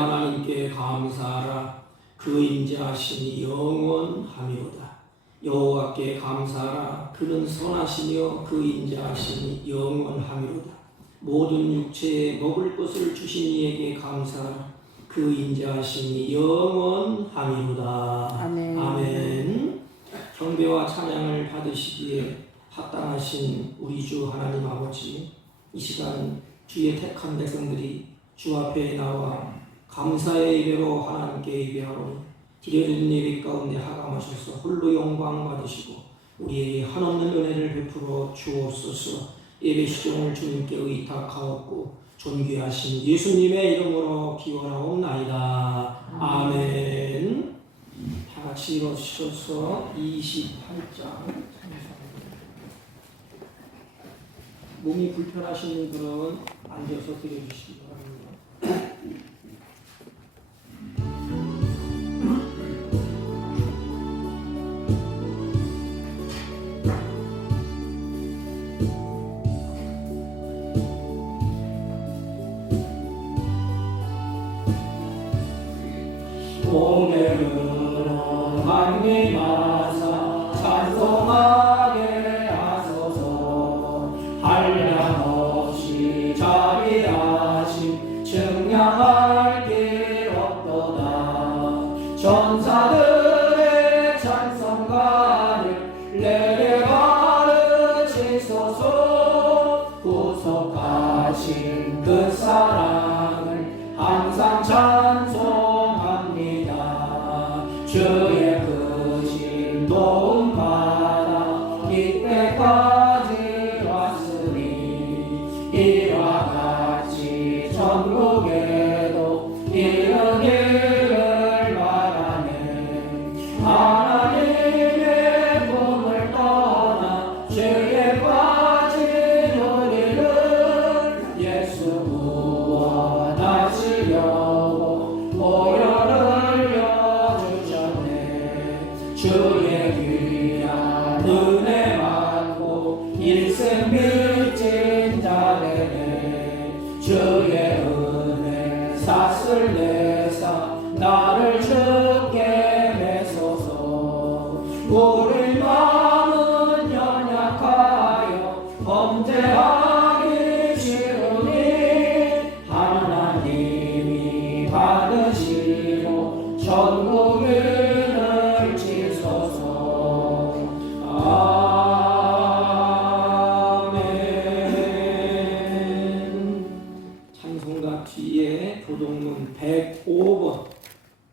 하나님께 감사하라. 그 인자하심이 영원하미로다. 여호와께 감사하라. 그는 선하시며 그 인자하심이 영원하미로다. 모든 육체에 먹을 것을 주신 이에게 감사하라. 그 인자하심이 영원하미로다. 아멘. 아멘. 경배와 찬양을 받으시기에 합당하신 우리 주 하나님 아버지, 이 시간 주의 택한 백성들이 주 앞에 나와 감사의 예배로 하나님께 예배하오니 드려진 예배 가운데 하감하셔서 홀로 영광 받으시고 우리에게 한없는 은혜를 베풀어 주옵소서. 예배 시종을 주님께 의탁하옵고 존귀하신 예수님의 이름으로 기원하옵나이다. 아멘. 다 같이 일어서서 28장. 몸이 불편하신 분들은 앉아서 드려주시기 바랍니다. 오늘은 하나님 하사 찬송하게 하소서. 한량없이 자비하심 증량할 길 없도다. 전사들의 찬송가를 내게 가르치소서. 구속하신 그 사랑을 항상 찬송합니다. 주의 크신 도움 받아 이때까지 왔으니 이와 같이 천국에도 이르기를 바라네. 하나님의 품을 떠나 죄에 빠진 우리를 예수 구원하시려고 보혈을 여주셨네. 주의 귀한 은혜 받고 일생 빚진 자되네. 주의 은혜 샀을 내사 나를 주께 매소서. 우리 마음은 연약하여 범죄하기 쉬우니 하나님이 받으시고 천국을 지소서. 아멘. 찬송가 뒤에 교동문 105번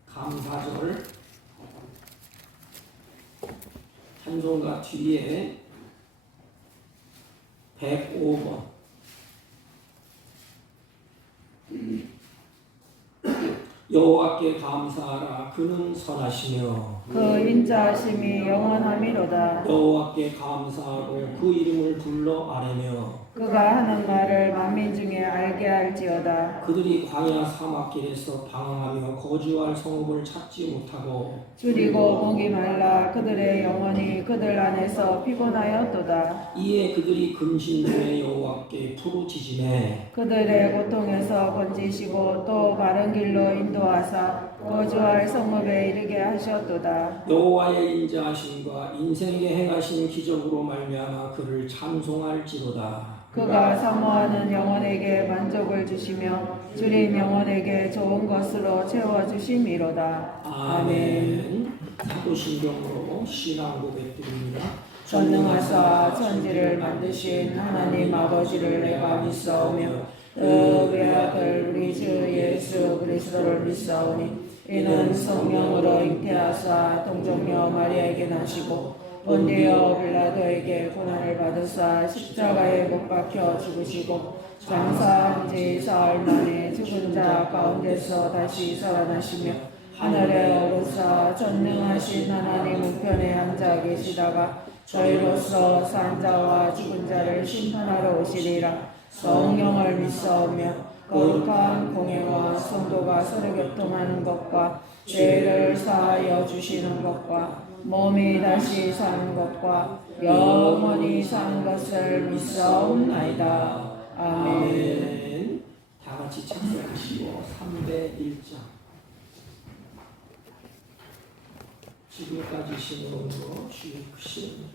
감사절. 찬송가 뒤에 105번 여호와께 감사하라. 그는 선하시며 그 인자하심이 영원하미로다. 여호와께 감사하고 그 이름을 불러 아뢰며 그가 하는 말을 만민 중에 알게 할지어다. 그들이 광야 사막길에서 방황하며 거주할 성읍을 찾지 못하고 줄이고 목이 말라 그들의 영혼이 그들 안에서 피곤하였도다. 이에 그들이 근심중에 여호와께 부르짖으매 그들의 고통에서 건지시고 또 바른 길로 인도하사 거주할 성읍에 이르게 하셨도다. 여호와의 인자하심과 인생에 행하신 기적으로 말미암아 그를 찬송할지로다. 그가 사모하는 영혼에게 만족을 주시며 줄인 영혼에게 좋은 것으로 채워주심이로다. 아멘. 사도신경으로 신앙 고백드립니다. 전능하사 천지를 만드신 하나님 아버지를 내가 믿사오며 그 외아들 우리 주 예수 그리스도를 믿사오니 이는 성령으로 잉태하사 동정녀 마리아에게 나시고 본디오 빌라도에게 고난을 받으사 십자가에 못 박혀 죽으시고 장사한 지 사흘 만에 죽은 자 가운데서 다시 살아나시며 하늘에 오르사 전능하신 하나님 우편에 앉아 계시다가 저희로서 산 자와 죽은 자를 심판하러 오시리라. 성령을 믿사오며 거룩한 공예와 성도가 서로 교통하는 것과 죄를 사하여 주시는 것과 몸이 다시 사는 것과 영원히 사는 것을 믿사옵나이다. 아멘. 다 다 같이 참여하시고 301장 지금까지 신으로 주의 크신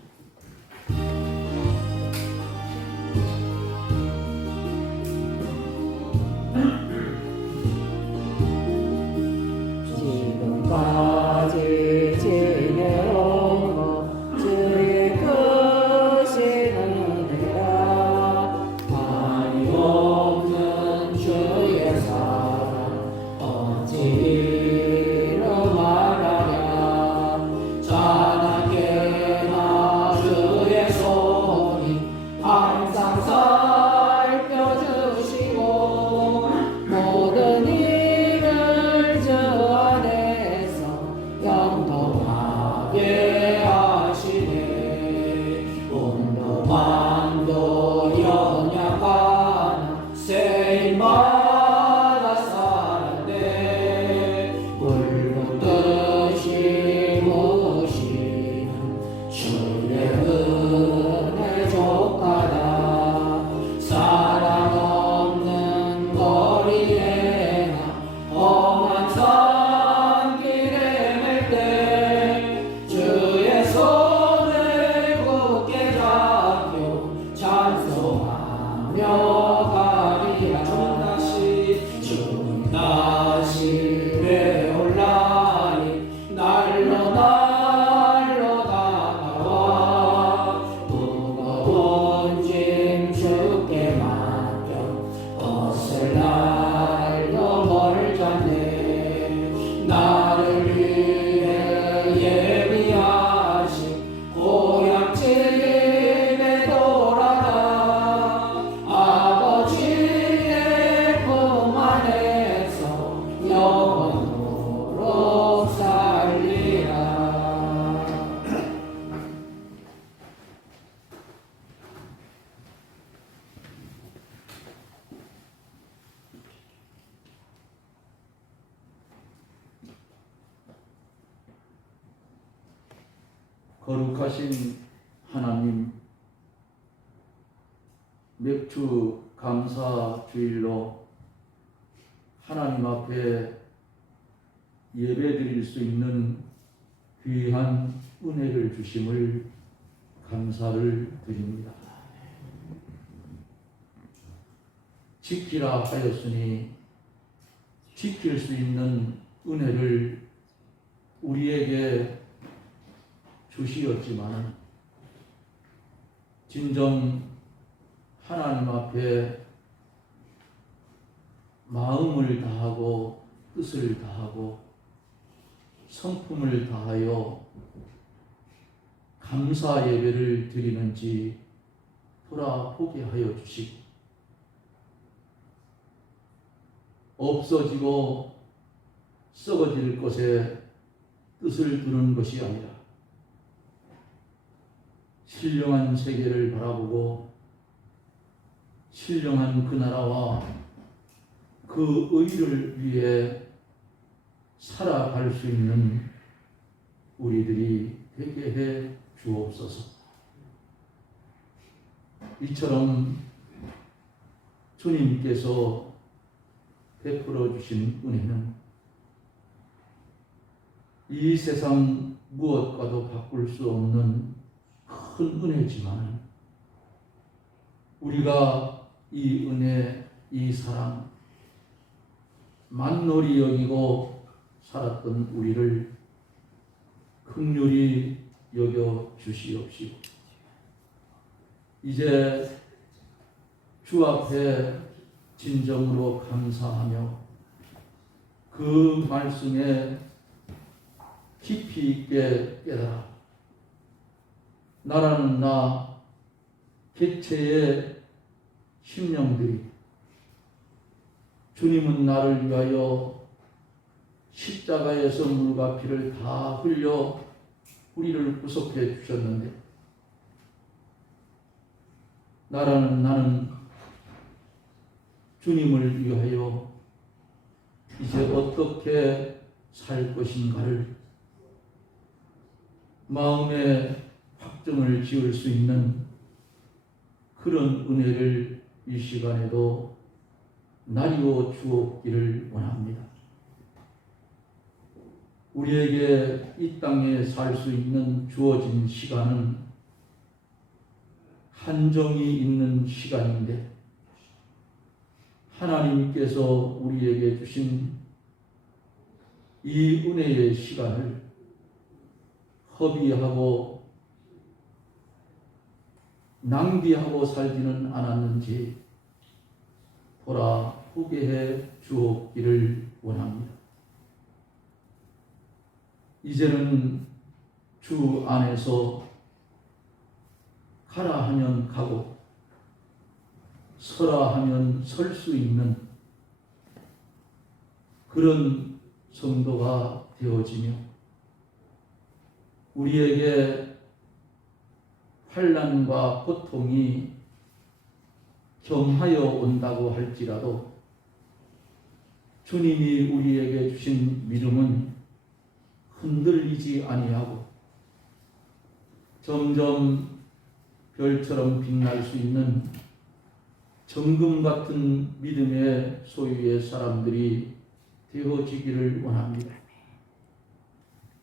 지금까지 지내온 주의 크신 은혜라 한이 없는 주의 사랑 어찌로 말하랴 자나깨나 주의 손이 항상 살펴주시고 모든 일을 주 안에서 영통하게 하시네 온도 만도 연약하나 세일마다 살았네 붉은 뜻이 무시는 주의 은혜 족하다 사랑 없는 거리에 험한 산길에 맬 때 주의 손을 굳게 잡고 찬송하며 가리라 주 다시 배올라니 날로 다가와 무거운 짐 주께 맡겨 벗을 날로 멀잖네 나를 위해 예비하신 고향집에 돌아가 아버지의 품 안에서 영원토록 살리라. 거룩하신 하나님, 맥주 감사 주일로 하나님 앞에 예배드릴 수 있는 귀한 은혜를 주심을 감사를 드립니다. 지키라 하였으니 지킬 수 있는 은혜를 우리에게 주시었지만 진정 하나님 앞에 마음을 다하고 뜻을 다하고 성품을 다하여 감사 예배를 드리는지 돌아보게 하여 주시고 없어지고 썩어질 것에 뜻을 두는 것이 아니라 신령한 세계를 바라보고 신령한 그 나라와 그 의를 위해 살아갈 수 있는 우리들이 되게 해 주옵소서. 이처럼 주님께서 베풀어 주신 은혜는 이 세상 무엇과도 바꿀 수 없는 큰 은혜지만 우리가 이 은혜, 이 사랑 만놀이 여기고 살았던 우리를 긍휼히 여겨 주시옵시고 이제 주 앞에 진정으로 감사하며 그 말씀에 깊이 있게 깨달아 나라는 나 객체의 심령들이 주님은 나를 위하여 십자가에서 물과 피를 다 흘려 우리를 구속해 주셨는데 나는 주님을 위하여 이제 어떻게 살 것인가를 마음에 확정을 지을 수 있는 그런 은혜를 이 시간에도 날이워 주옵기를 원합니다. 우리에게 이 땅에 살 수 있는 주어진 시간은 한정이 있는 시간인데 하나님께서 우리에게 주신 이 은혜의 시간을 허비하고 낭비하고 살지는 않았는지 보라 후계해 주옵기를 원합니다. 이제는 주 안에서 가라 하면 가고 서라 하면 설 수 있는 그런 성도가 되어지며 우리에게 환난과 고통이 경하여 온다고 할지라도 주님이 우리에게 주신 믿음은 흔들리지 아니하고 점점 별처럼 빛날 수 있는 정금 같은 믿음의 소유의 사람들이 되어지기를 원합니다.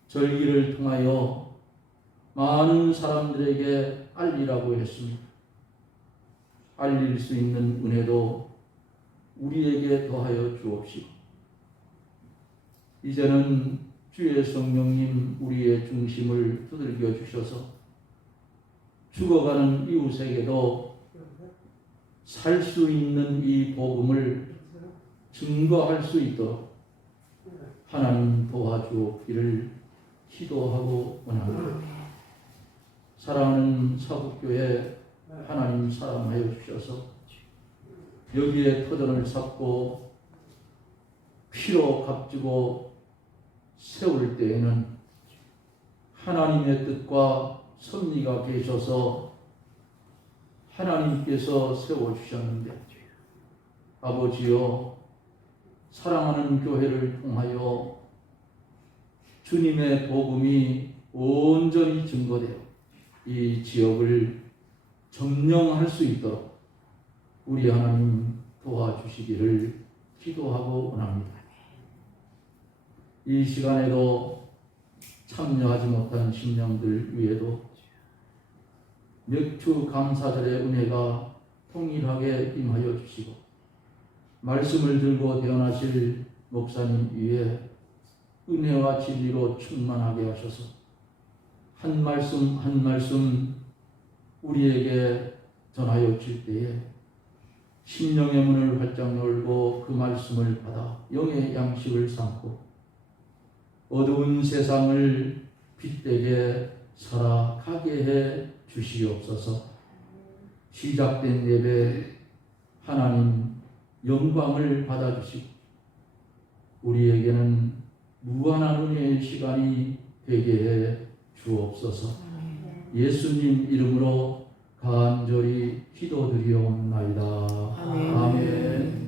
절기를 통하여 많은 사람들에게 알리라고 했습니다. 알릴 수 있는 은혜도 우리에게 더하여 주옵시고 이제는 주의 성령님 우리의 중심을 두들겨 주셔서 죽어가는 이웃에게도 살 수 있는 이 복음을 증거할 수 있도록 하나님 도와주옵기를 기도하고 원합니다. 사랑하는 사북교회 하나님 사랑하여 주셔서 여기에 터전을 쌓고 피로 값지고 세울 때에는 하나님의 뜻과 섭리가 계셔서 하나님께서 세워주셨는데 아버지여 사랑하는 교회를 통하여 주님의 복음이 온전히 증거되어 이 지역을 점령할 수 있도록 우리 하나님 도와주시기를 기도하고 원합니다. 이 시간에도 참여하지 못한 심령들 위에도 맥주 감사절의 은혜가 통일하게 임하여 주시고 말씀을 들고 대언하실 목사님 위에 은혜와 진리로 충만하게 하셔서 한 말씀 한 말씀 우리에게 전하여 줄 때에 심령의 문을 활짝 열고 그 말씀을 받아 영의 양식을 삼고 어두운 세상을 빛되게 살아가게 해 주시옵소서. 시작된 예배 하나님 영광을 받아주시고 우리에게는 무한한 은혜의 시간이 되게 해 주옵소서. 예수님 이름으로 간절히 기도드리옵나이다. 아멘.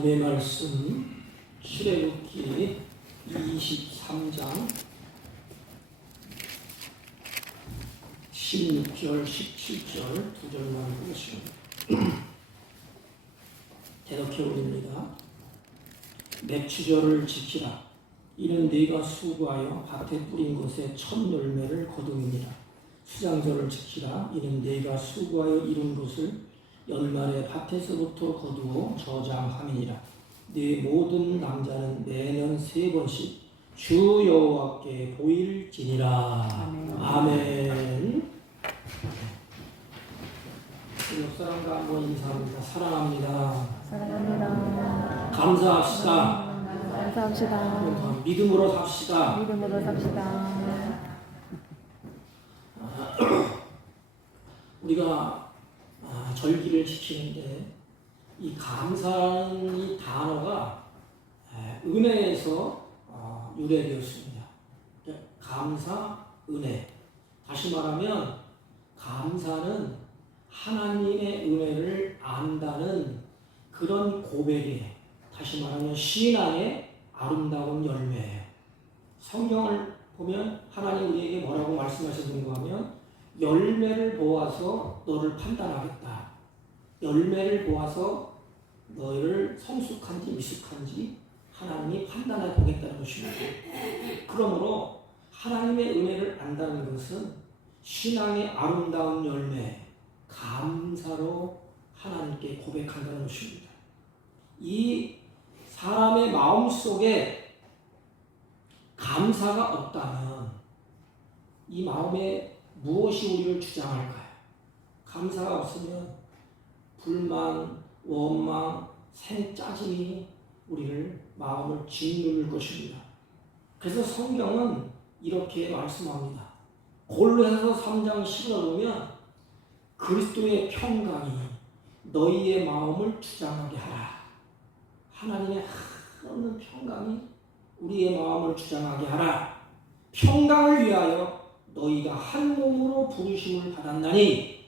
하나님의 말씀 출애굽기 23장 16절 17절 두 절만 보겠습니다. 대독해 올립니다. 맥추절을 지키라. 이는 네가 수고하여 밭에 뿌린 것에 첫 열매를 거두니라. 수장절을 지키라. 이는 네가 수고하여 이룬 것을 연말에 밭에서부터 거두어 저장함이니라. 네 모든 남자는 매년 3번씩 주 여호와께 보일지니라. 아멘. 옆 사람과 한번 인사합니다. 사랑합니다. 사랑합니다. 감사합시다. 감사합시다. 믿음으로 삽시다. 믿음으로 삽시다. 우리가 절기를 지키는데 이 감사라는 이 단어가 은혜에서 유래되었습니다. 감사, 은혜. 다시 말하면 감사는 하나님의 은혜를 안다는 그런 고백에, 다시 말하면 신앙의 아름다운 열매예요. 성경을 보면 하나님 우리에게 뭐라고 말씀하셨는가 하면 열매를 보아서 너를 판단하겠다. 열매를 보아서 너를 성숙한지 미숙한지 하나님이 판단해 보겠다는 것입니다. 그러므로 하나님의 은혜를 안다는 것은 신앙의 아름다운 열매, 감사로 하나님께 고백한다는 것입니다. 이 사람의 마음속에 감사가 없다면 이 마음에 무엇이 우리를 주장할까요? 감사가 없으면 불만, 원망, 생짜증이 우리를 마음을 짓누를 것입니다. 그래서 성경은 이렇게 말씀합니다. 골로새서 3장 10절을 보면 그리스도의 평강이 너희의 마음을 주장하게 하라. 하나님의 한없는 평강이 우리의 마음을 주장하게 하라. 평강을 위하여 너희가 한 몸으로 부르심을 받았나니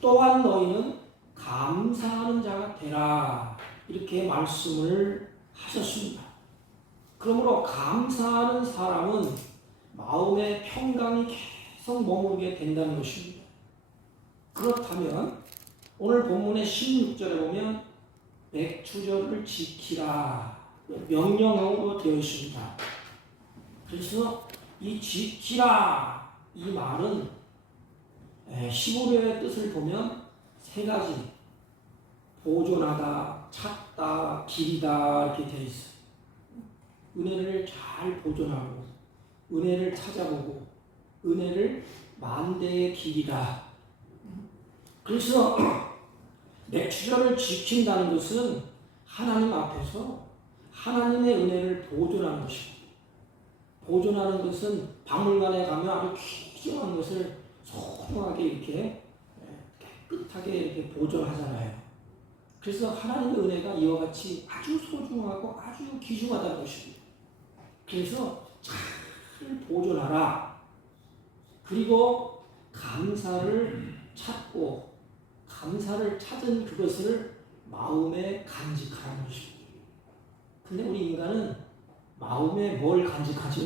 또한 너희는 감사하는 자가 되라. 이렇게 말씀을 하셨습니다. 그러므로 감사하는 사람은 마음의 평강이 계속 머무르게 된다는 것입니다. 그렇다면 오늘 본문의 16절에 보면 맥추절을 지키라 명령형으로 되어 있습니다. 그래서 이 지키라 이 말은 히브리어의 뜻을 보면 세 가지, 보존하다, 찾다, 기리다 이렇게 되어 있어요. 은혜를 잘 보존하고 은혜를 찾아보고 은혜를 만대에 기리라. 그래서 맥추절을 지킨다는 것은 하나님 앞에서 하나님의 은혜를 보존하는 것입니다. 보존하는 것은 박물관에 가면 아주 귀중한 것을 소중하게 이렇게 깨끗하게 이렇게 보존하잖아요. 그래서 하나님의 은혜가 이와 같이 아주 소중하고 아주 귀중하다는 것입니다. 그래서 잘 보존하라. 그리고 감사를 찾고 감사를 찾은 그것을 마음에 간직하라는 것입니다. 근데 우리 인간은 마음에 뭘 간직하죠?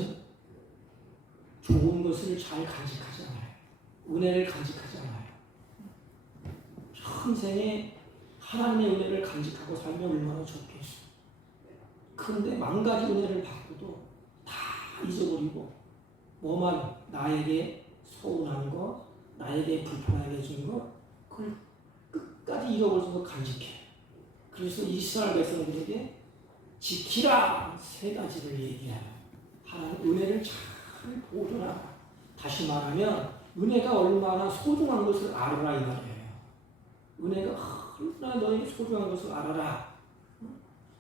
좋은 것을 잘 간직하지 않아요. 은혜를 간직하지 않아요. 평생에 하나님의 은혜를 간직하고 살면 얼마나 좋겠어요. 그런데 만 가지 은혜를 받고도 다 잊어버리고 뭐만 나에게 서운한 것, 나에게 불편하게 해준 것, 그걸 끝까지 잃어버려서 간직해. 그래서 이스라엘 백성들에게 지키라 세 가지를 얘기해요. 하나님 은혜를 잘 보존하라. 다시 말하면 은혜가 얼마나 소중한 것을 알아라 이 말이에요. 은혜가 얼마나 너에게 소중한 것을 알아라.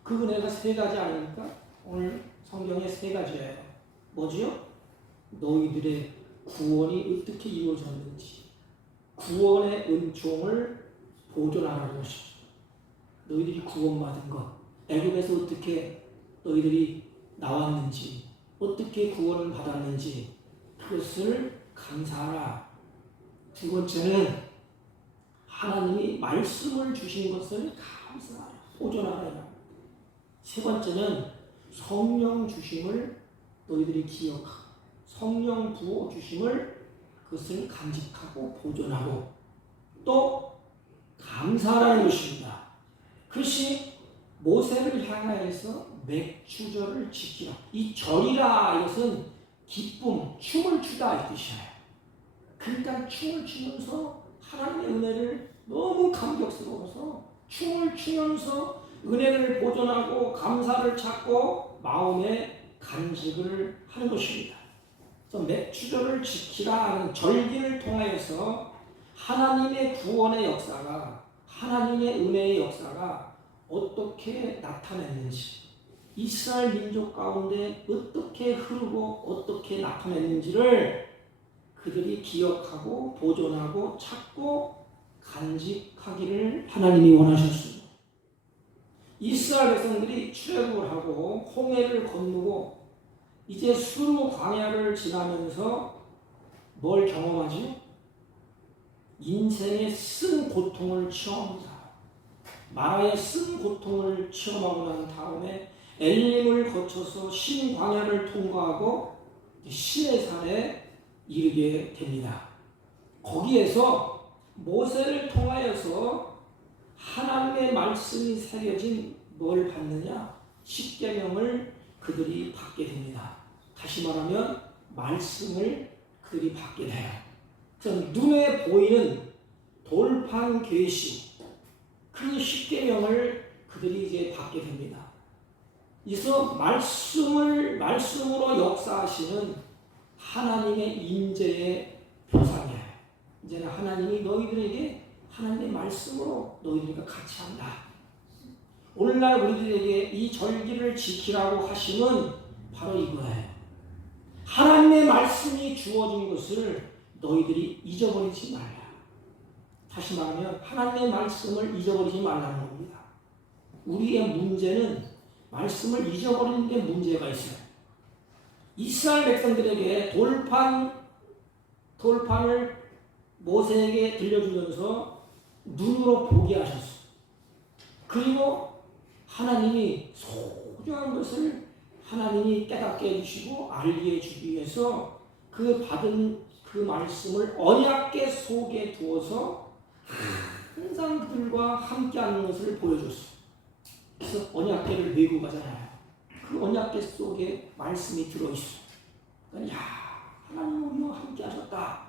그 은혜가 세 가지 아닙니까? 오늘 성경에 세 가지예요. 뭐지요? 너희들의 구원이 어떻게 이루어졌는지 구원의 은총을 보존하라는 것이죠. 너희들이 구원받은 것, 애굽에서 어떻게 너희들이 나왔는지, 어떻게 구원을 받았는지 그것을 감사하라. 두 번째는 하나님이 말씀을 주신 것을 감사하라, 보존하라. 세 번째는 성령 주심을 너희들이 기억하고 성령 부어 주심을 그것을 간직하고 보존하고 또 감사하라는 것입니다. 그것이 모세를 향하여서 맥추절을 지키라. 이 절이라 이것은 기쁨, 춤을 추다 이 뜻이에요. 그러니까 춤을 추면서 하나님의 은혜를 너무 감격스러워서 춤을 추면서 은혜를 보존하고 감사를 찾고 마음에 간직을 하는 것입니다. 그래서 맥추절을 지키라 하는 절기를 통하여서 하나님의 구원의 역사가 하나님의 은혜의 역사가 어떻게 나타냈는지 이스라엘 민족 가운데 어떻게 흐르고 어떻게 나타냈는지를 그들이 기억하고 보존하고 찾고 간직하기를 하나님이 원하셨습니다. 이스라엘 백성들이 출애굽을 하고 홍해를 건너고 이제 수르 광야를 지나면서 뭘 경험하지? 인생의 쓴 고통을 체험합니다. 마라의 쓴 고통을 체험하고 난 다음에 엘림을 거쳐서 신광야를 통과하고 시내산에 이르게 됩니다. 거기에서 모세를 통하여서 하나님의 말씀이 새겨진 뭘 받느냐? 십계명을 그들이 받게 됩니다. 다시 말하면 말씀을 그들이 받게 돼요. 그래서 눈에 보이는 돌판 계시 그 십계명을 그들이 이제 받게 됩니다. 그래서 말씀으로 역사하시는 하나님의 임재의 표상이에요. 이제는 하나님이 너희들에게 하나님의 말씀으로 너희들과 같이 한다. 오늘날 우리들에게 이 절기를 지키라고 하심은 바로 이거예요. 하나님의 말씀이 주어진 것을 너희들이 잊어버리지 말라. 다시 말하면 하나님의 말씀을 잊어버리지 말라는 겁니다. 우리의 문제는 말씀을 잊어버리는 데 문제가 있어요. 이스라엘 백성들에게 돌판을 모세에게 들려주면서 눈으로 보게 하셨어요. 그리고 하나님이 소중한 것을 하나님이 깨닫게 해주시고 알게 해주기 위해서 그 받은 그 말씀을 언약궤 속에 두어서 항상 그들과 함께하는 것을 보여줬어요. 그래서 언약궤를 메고 가잖아요. 그 언약궤 속에 말씀이 들어있어요. 그러니까 하나님 우리와 함께 하셨다.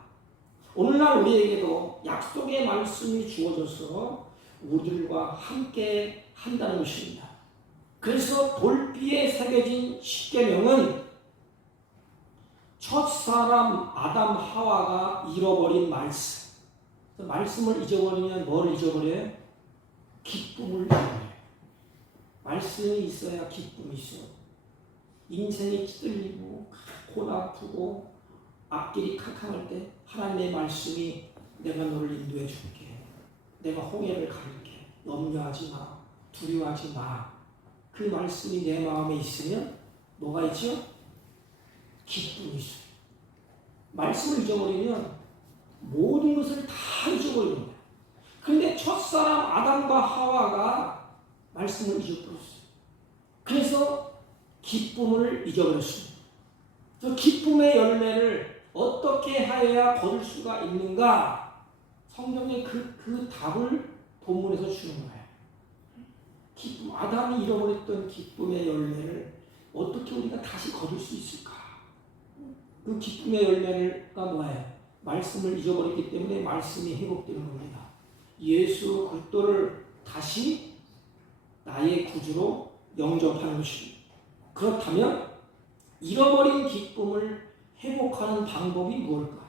오늘날 우리에게도 약속의 말씀이 주어져서 우리들과 함께 한다는 것입니다. 그래서 돌비에 새겨진 십계명은 첫사람 아담 하와가 잃어버린 말씀. 말씀을 잊어버리면 뭘 잊어버려요? 기쁨을 잃어버려요. 말씀이 있어야 기쁨이 있어요. 인생이 찌들리고 곧 아프고 앞길이 캄캄할 때 하나님의 말씀이 내가 너를 인도해 줄게. 내가 홍해를 가릴게. 염려하지 마. 두려워하지 마. 그 말씀이 내 마음에 있으면 뭐가 있죠? 기쁨이 있어요. 말씀을 잊어버리면 모든 것을 다 잊어버리는 거예요. 그런데 첫사람 아담과 하와가 말씀을 잊어버렸어요. 그래서 기쁨을 잊어버렸습니다. 그 기쁨의 열매를 어떻게 하여야 거둘 수가 있는가? 성경에 그 답을 본문에서 주는 거예요. 기쁨, 아담이 잃어버렸던 기쁨의 열매를 어떻게 우리가 다시 거둘 수 있을까? 그 기쁨의 열매가 뭐예요? 말씀을 잊어버렸기 때문에 말씀이 회복되는 겁니다. 예수 그리스도를 다시 나의 구주로 영접하는 것입니다. 그렇다면 잃어버린 기쁨을 회복하는 방법이 무엇일까?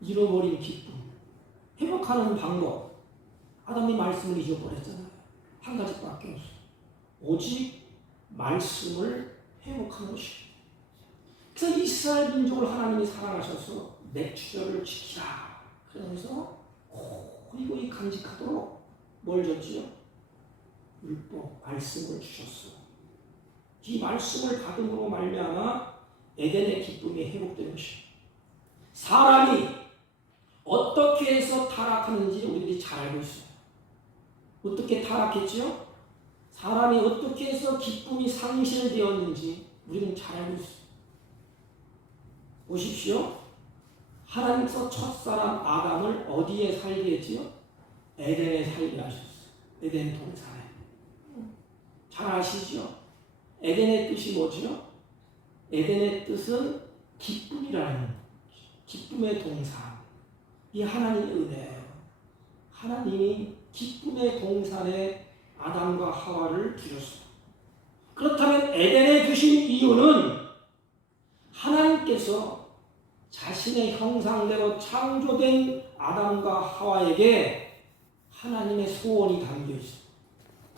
잃어버린 기쁨 회복하는 방법. 아담이 말씀을 잊어버렸잖아요. 한 가지밖에 없어요. 오직 말씀을 회복하는 것입니다. 그래서 이스라엘 민족을 하나님이 사랑하셔서 내 주절을 지키라. 그러면서 고이고이 간직하도록 뭘 줬지요? 율법, 말씀을 주셨어요. 이 말씀을 받음으로 말미암아 에덴의 기쁨이 회복된 것입니다. 사람이 어떻게 해서 타락하는지 우리들이 잘 알고 있어요. 어떻게 타락했지요? 사람이 어떻게 해서 기쁨이 상실되었는지 우리는 잘 알고 있어요. 보십시오. 하나님께서 첫사람 아담을 어디에 살게 했지요? 에덴에 살게 하셨어요. 에덴 동산에. 잘 아시죠? 에덴의 뜻이 뭐죠? 에덴의 뜻은 기쁨이라는 기쁨의 동산. 이 하나님의 은혜예요. 하나님이 기쁨의 동산에 아담과 하와를 두셨어요. 그렇다면 에덴에 두신 이유는 하나님께서 자신의 형상대로 창조된 아담과 하와에게 하나님의 소원이 담겨 있어요.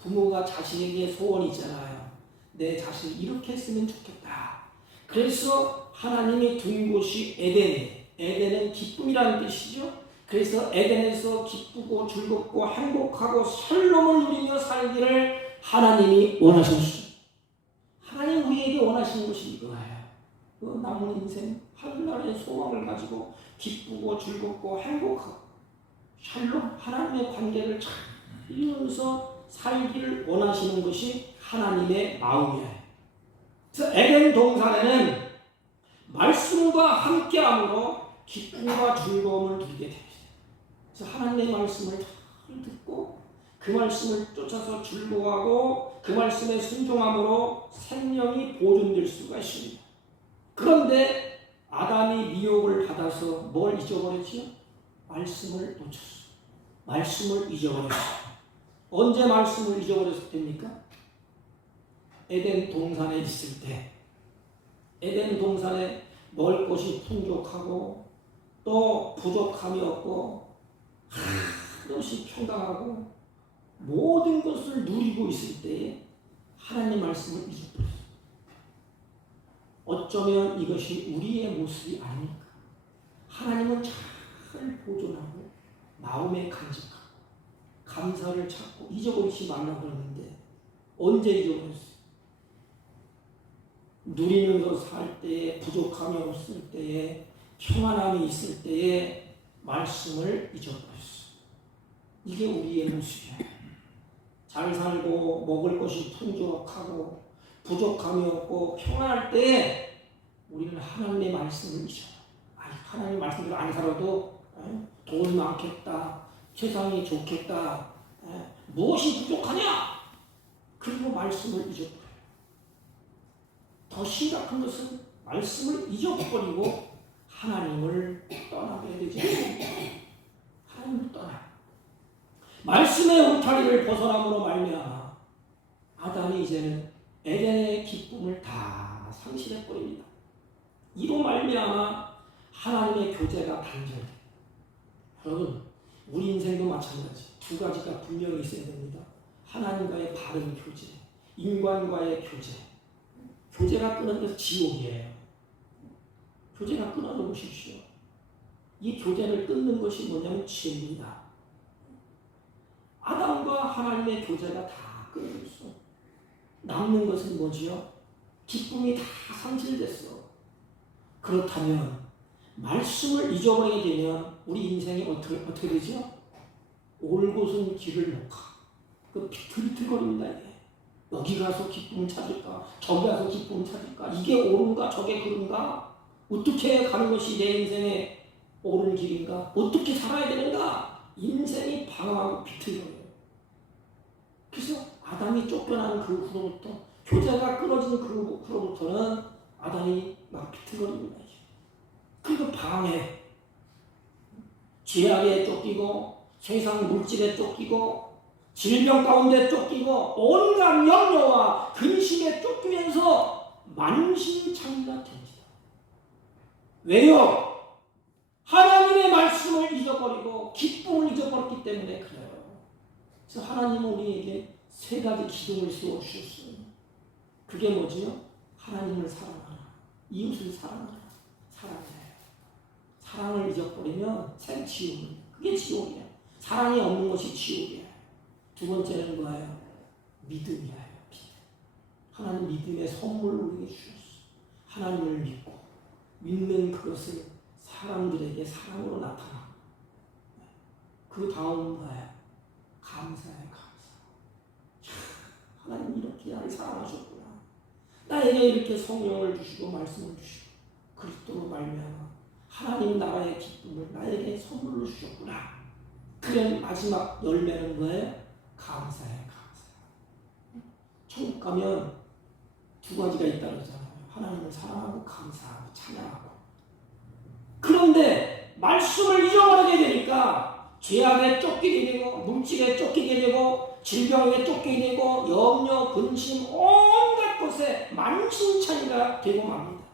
부모가 자식에게 소원이 있잖아요. 내 자식이 이렇게 했으면 좋겠다. 그래서 하나님이 둔 곳이 에덴이에요. 에덴은 기쁨이라는 뜻이죠. 그래서 에덴에서 기쁘고 즐겁고 행복하고 샬롬을 누리며 살기를 하나님이 원하셨습니다. 하나님 우리에게 원하시는 것이 이거. 그 남은 인생 하늘나라의 소망을 가지고 기쁘고 즐겁고 행복하고 샬롬 하나님의 관계를 잘 이루면서 살기를 원하시는 것이 하나님의 마음이에요. 그래서 에덴 동산에는 말씀과 함께함으로 기쁨과 즐거움을 누리게 됩니다. 그래서 하나님의 말씀을 잘 듣고 그 말씀을 쫓아서 즐거워하고 그 말씀에 순종함으로 생명이 보존될 수가 있습니다. 그런데 아담이 미혹을 받아서 뭘 잊어버렸지요? 말씀을 놓쳤어. 말씀을 잊어버렸어. 언제 말씀을 잊어버렸을 때입니까? 에덴 동산에 있을 때. 에덴 동산에 먹을 것이 풍족하고 또 부족함이 없고 한없이 평강하고 모든 것을 누리고 있을 때에 하나님 말씀을 잊어버렸어요. 어쩌면 이것이 우리의 모습이 아닙니까? 하나님은 잘 보존하고 마음에 간직하고 감사를 찾고 잊어버리지 말라고 그러는데 언제 잊어버렸어요? 누리면서 살 때에 부족함이 없을 때에 평안함이 있을 때에 말씀을 잊어버렸어요. 이게 우리의 모습이야. 잘 살고 먹을 것이 풍족하고 부족함이 없고 평안할 때에 우리는 하나님의 말씀을 잊어요. 하나님의 말씀대로 안 살아도 돈이 많겠다, 세상이 좋겠다, 무엇이 부족하냐? 그리고 말씀을 잊어버려요. 더 심각한 것은 말씀을 잊어버리고 하나님을 떠나게 되지 않습니까? 하나님을 떠나. 말씀의 울타리를 벗어남으로 말미암아 아담이 이제는 에덴의 기쁨을 다 상실해버립니다. 이로 말미암아 하나님의 교제가 단절돼요. 여러분, 우리 인생도 마찬가지. 두 가지가 분명히 있어야 됩니다. 하나님과의 바른 교제, 인간과의 교제. 교제가 끊어져서 지옥이에요. 교제가 끊어져 보십시오. 이 교제를 끊는 것이 뭐냐면 죄입니다. 아담과 하나님의 교제가 다 끊어졌어. 남는 것은 뭐지요? 기쁨이 다 상실됐어. 그렇다면 말씀을 잊어버리게 되면 우리 인생이 어떻게 되죠? 올곧은 길을 못 가. 그 비틀비틀거립니다. 이게. 여기 가서 기쁨을 찾을까? 저기 가서 기쁨을 찾을까? 이게 옳은가? 저게 그른가? 어떻게 가는 것이 내 인생의 옳은 길인가? 어떻게 살아야 되는가? 인생이 방황하고 비틀거려요. 그래서 아담이 쫓겨난 그 후로부터 교제가 끊어진 그 후로부터는 아담이 막 비틀거립니다. 그리고 방해, 죄악에 쫓기고 세상 물질에 쫓기고 질병 가운데 쫓기고 온갖 염려와 근심에 쫓기면서 만신창이가 됩니다. 왜요? 하나님의 말씀을 잊어버리고 기쁨을 잊어버렸기 때문에 그래요. 그래서 하나님은 우리에게 세 가지 기둥을 세워주셨어요. 그게 뭐지요? 하나님을 사랑하라, 이웃을 사랑하라, 사랑해요. 사랑을 잊어버리면 지옥이에요. 그게 지옥이에요. 사랑이 없는 것이 지옥이에요. 두 번째는 뭐예요? 믿음이에요. 하나님 믿음의 선물을 우리에게 주셨어요. 하나님을 믿고 믿는 그것을 사람들에게 사랑으로 나타나. 그 다음은 뭐예요? 감사해요. 감사. 하나님 이렇게 나를 사랑하셨구나. 나에게 이렇게 성령을 주시고 말씀을 주시고 그리스도로 말미암아 하나님 나라의 기쁨을 나에게 선물로 주셨구나. 그런 마지막 열매는 뭐예요? 감사해, 감사. 천국 가면 두 가지가 있다고 그러잖아요. 하나님을 사랑하고 감사하고 찬양하고. 그런데 말씀을 잊어버리게 되니까 죄악에 쫓기게 되고 물질에 쫓기게 되고 질병에 쫓기게 되고 염려, 근심 온갖 것에 만신창이가 되고 맙니다.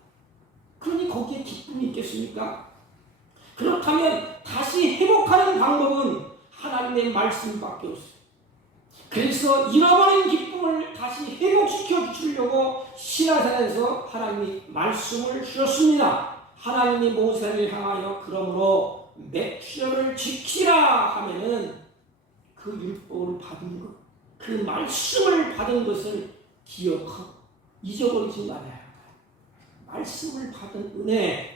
그러니 거기에 기쁨이 있겠습니까? 그렇다면 다시 회복하는 방법은 하나님의 말씀밖에 없어요. 그래서 잃어버린 기쁨을 다시 회복시켜 주려고 시나산에서 하나님이 말씀을 주셨습니다. 하나님이 모세를 향하여 그러므로 맺주를 지키라 하면은 그 율법을 받은 것, 그 말씀을 받은 것을 기억하고 잊어버리지 말아야 합니다. 말씀을 받은 은혜.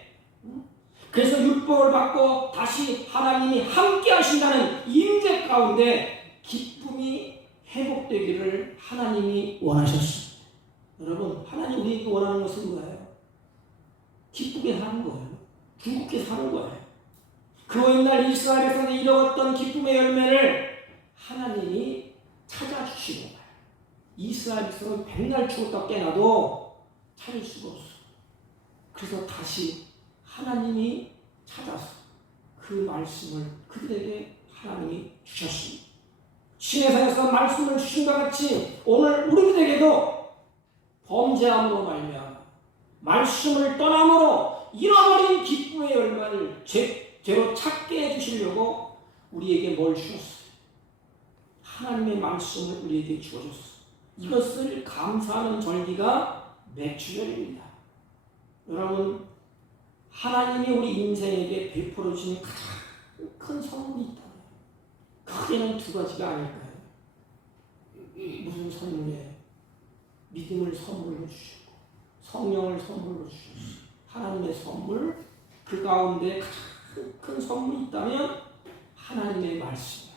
그래서 율법을 받고 다시 하나님이 함께 하신다는 임재 가운데 기쁨이 회복되기를 하나님이 원하셨습니다. 여러분, 하나님 우리에게 원하는 것은 뭐예요? 기쁘게 사는 거예요. 즐겁게 사는 거예요. 그 옛날 이스라엘 백성이 잃어갔던 기쁨의 열매를 하나님이 찾아주시는 거예요. 이스라엘 백성은 백날 죽었다 깨나도 찾을 수가 없어. 그래서 다시 하나님이 찾아서 그 말씀을 그들에게 하나님이 주셨습니다. 신해상에서 말씀을 주신 것 같이 오늘 우리들에게도 범죄함으로 말미암아 말씀을 떠남으로 잃어버린 기쁨의 열매를 제로 찾게 해주시려고 우리에게 뭘 주셨어요? 하나님의 말씀을 우리에게 주어줬어요. 이것을 감사하는 절기가 맥주절입니다. 여러분, 하나님이 우리 인생에게 베풀어 주신 가장 큰 선물이 있다. 크게는 두 가지가 아닐까요? 무슨 선물이에요? 믿음을 선물로 주시고 성령을 선물로 주셨어요. 하나님의 선물, 그 가운데 가장 큰 선물이 있다면 하나님의 말씀이에요.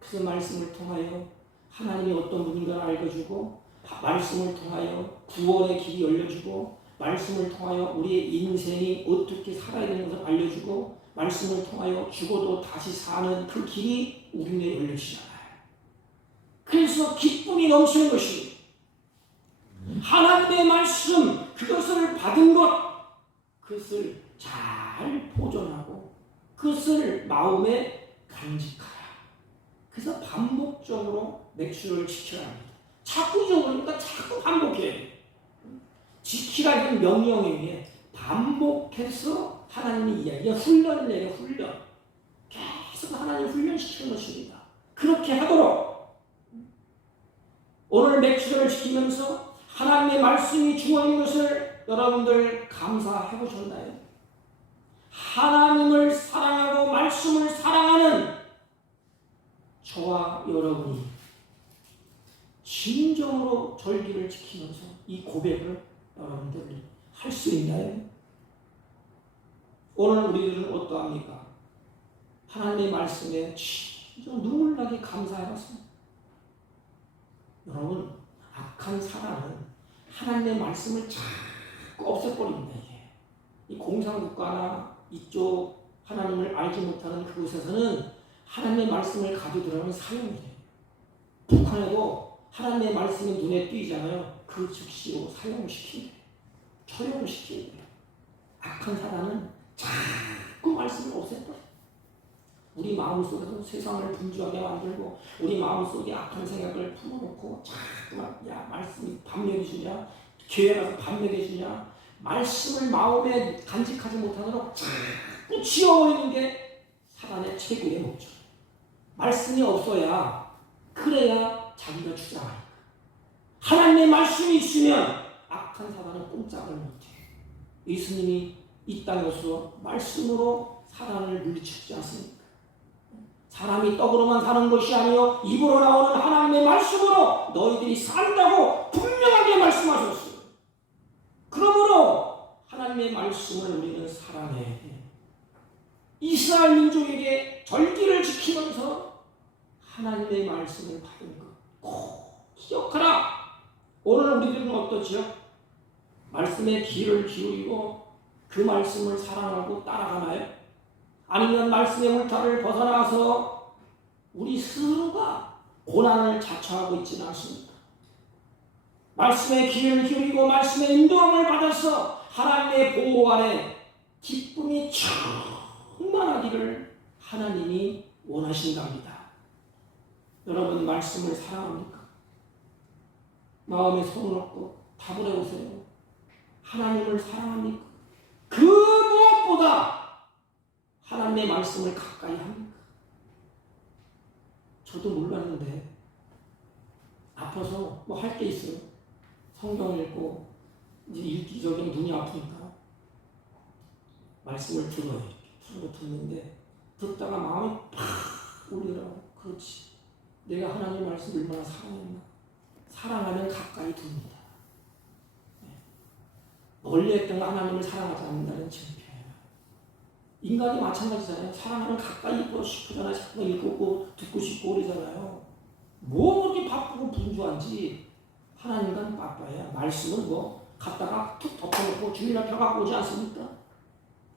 그 말씀을 통하여 하나님이 어떤 분인가를 알려주고, 말씀을 통하여 구원의 길이 열려주고, 말씀을 통하여 우리의 인생이 어떻게 살아야 되는 것을 알려주고, 말씀을 통하여 죽어도 다시 사는 그 길이 우리에게 열려지잖아요. 그래서 기쁨이 넘치는 것이 하나님의 말씀, 그것을 받은 것, 그것을 잘 보존하고 그것을 마음에 간직하라. 그래서 반복적으로 맥주를 지켜야 합니다. 자꾸 잊어버리니까 자꾸 반복해야 돼요. 지키라는 명령에 의해 반복해서 하나님의 이야기가 훈련을 내려 훈련. 계속 하나님 훈련시키는 것입니다. 그렇게 하도록 오늘 맥주를 지키면서 하나님의 말씀이 주어진 것을 여러분들 감사해 보셨나요? 하나님을 사랑하고 말씀을 사랑하는 저와 여러분이 진정으로 절기를 지키면서 이 고백을 여러분들이 할 수 있나요? 오늘 우리들은 어떠합니까? 하나님의 말씀에 진정 눈물 나게 감사해봤습니다. 여러분, 악한 사람은 하나님의 말씀을 자꾸 없애버립니다. 이 공산국가나 이쪽 하나님을 알지 못하는 그곳에서는 하나님의 말씀을 가져들어가면 사용이 돼요. 북한에도 하나님의 말씀이 눈에 띄잖아요. 그 즉시로 사용시키게 돼요. 처형을 시키게 돼요. 악한 사람은 자꾸 말씀을 없애버려요. 우리 마음속에서 세상을 분주하게 만들고 우리 마음속에 악한 생각을 품어놓고 자꾸만 야 말씀이 밥 먹여주냐, 교회 가서 밥 먹여주냐, 말씀을 마음에 간직하지 못하도록 자꾸 지워버리는 게 사단의 최고의 목적. 말씀이 없어야, 그래야 자기가 주장하니까. 하나님의 말씀이 있으면 악한 사단은 꼼짝을 못해. 예수님이 이 땅에서 말씀으로 사단을 물리치지 않습니까? 사람이 떡으로만 사는 것이 아니요 입으로 나오는 하나님의 말씀으로 너희들이 산다고 분명하게 말씀하셨어요. 그러므로 하나님의 말씀을 우리는 사랑해야 해. 이스라엘 민족에게 절기를 지키면서 하나님의 말씀을 받은 것 꼭 기억하라. 오늘 우리들은 어떻지요? 말씀에 귀를 기울이고 그 말씀을 사랑하고 따라가나요? 아니면 말씀의 울타리를 벗어나서 우리 스스로가 고난을 자처하고 있지는 않습니까? 말씀에 귀를 기울이고 말씀의 인도함을 받아서 하나님의 보호 아래 기쁨이 충만하기를 하나님이 원하신답니다. 여러분, 말씀을 사랑합니까? 마음에 손을 얹고 답을 해보세요. 하나님을 사랑합니까? 그 무엇보다 하나님의 말씀을 가까이 합니까? 저도 몰랐는데 아파서 뭐 할 게 있어요. 성경 읽고 이제 일기적인 눈이 아프니까 말씀을 들어요. 듣는데 듣다가 마음이 팍 울리더라고. 그렇지. 내가 하나님 말씀을 얼마나 사랑했나. 사랑하면 가까이 둡니다. 멀리 했던 하나님을 사랑하지 않는다는 증표예요. 인간이 마찬가지잖아요. 사랑하면 가까이 있고 싶으잖아요. 자꾸 읽고 듣고 싶고 그러잖아요. 뭐 그렇게 바쁘고 분주한지. 하나님과는 바빠요. 말씀은 뭐 갖다가 툭 덮어놓고 주일날 펴갖고 오지 않습니까?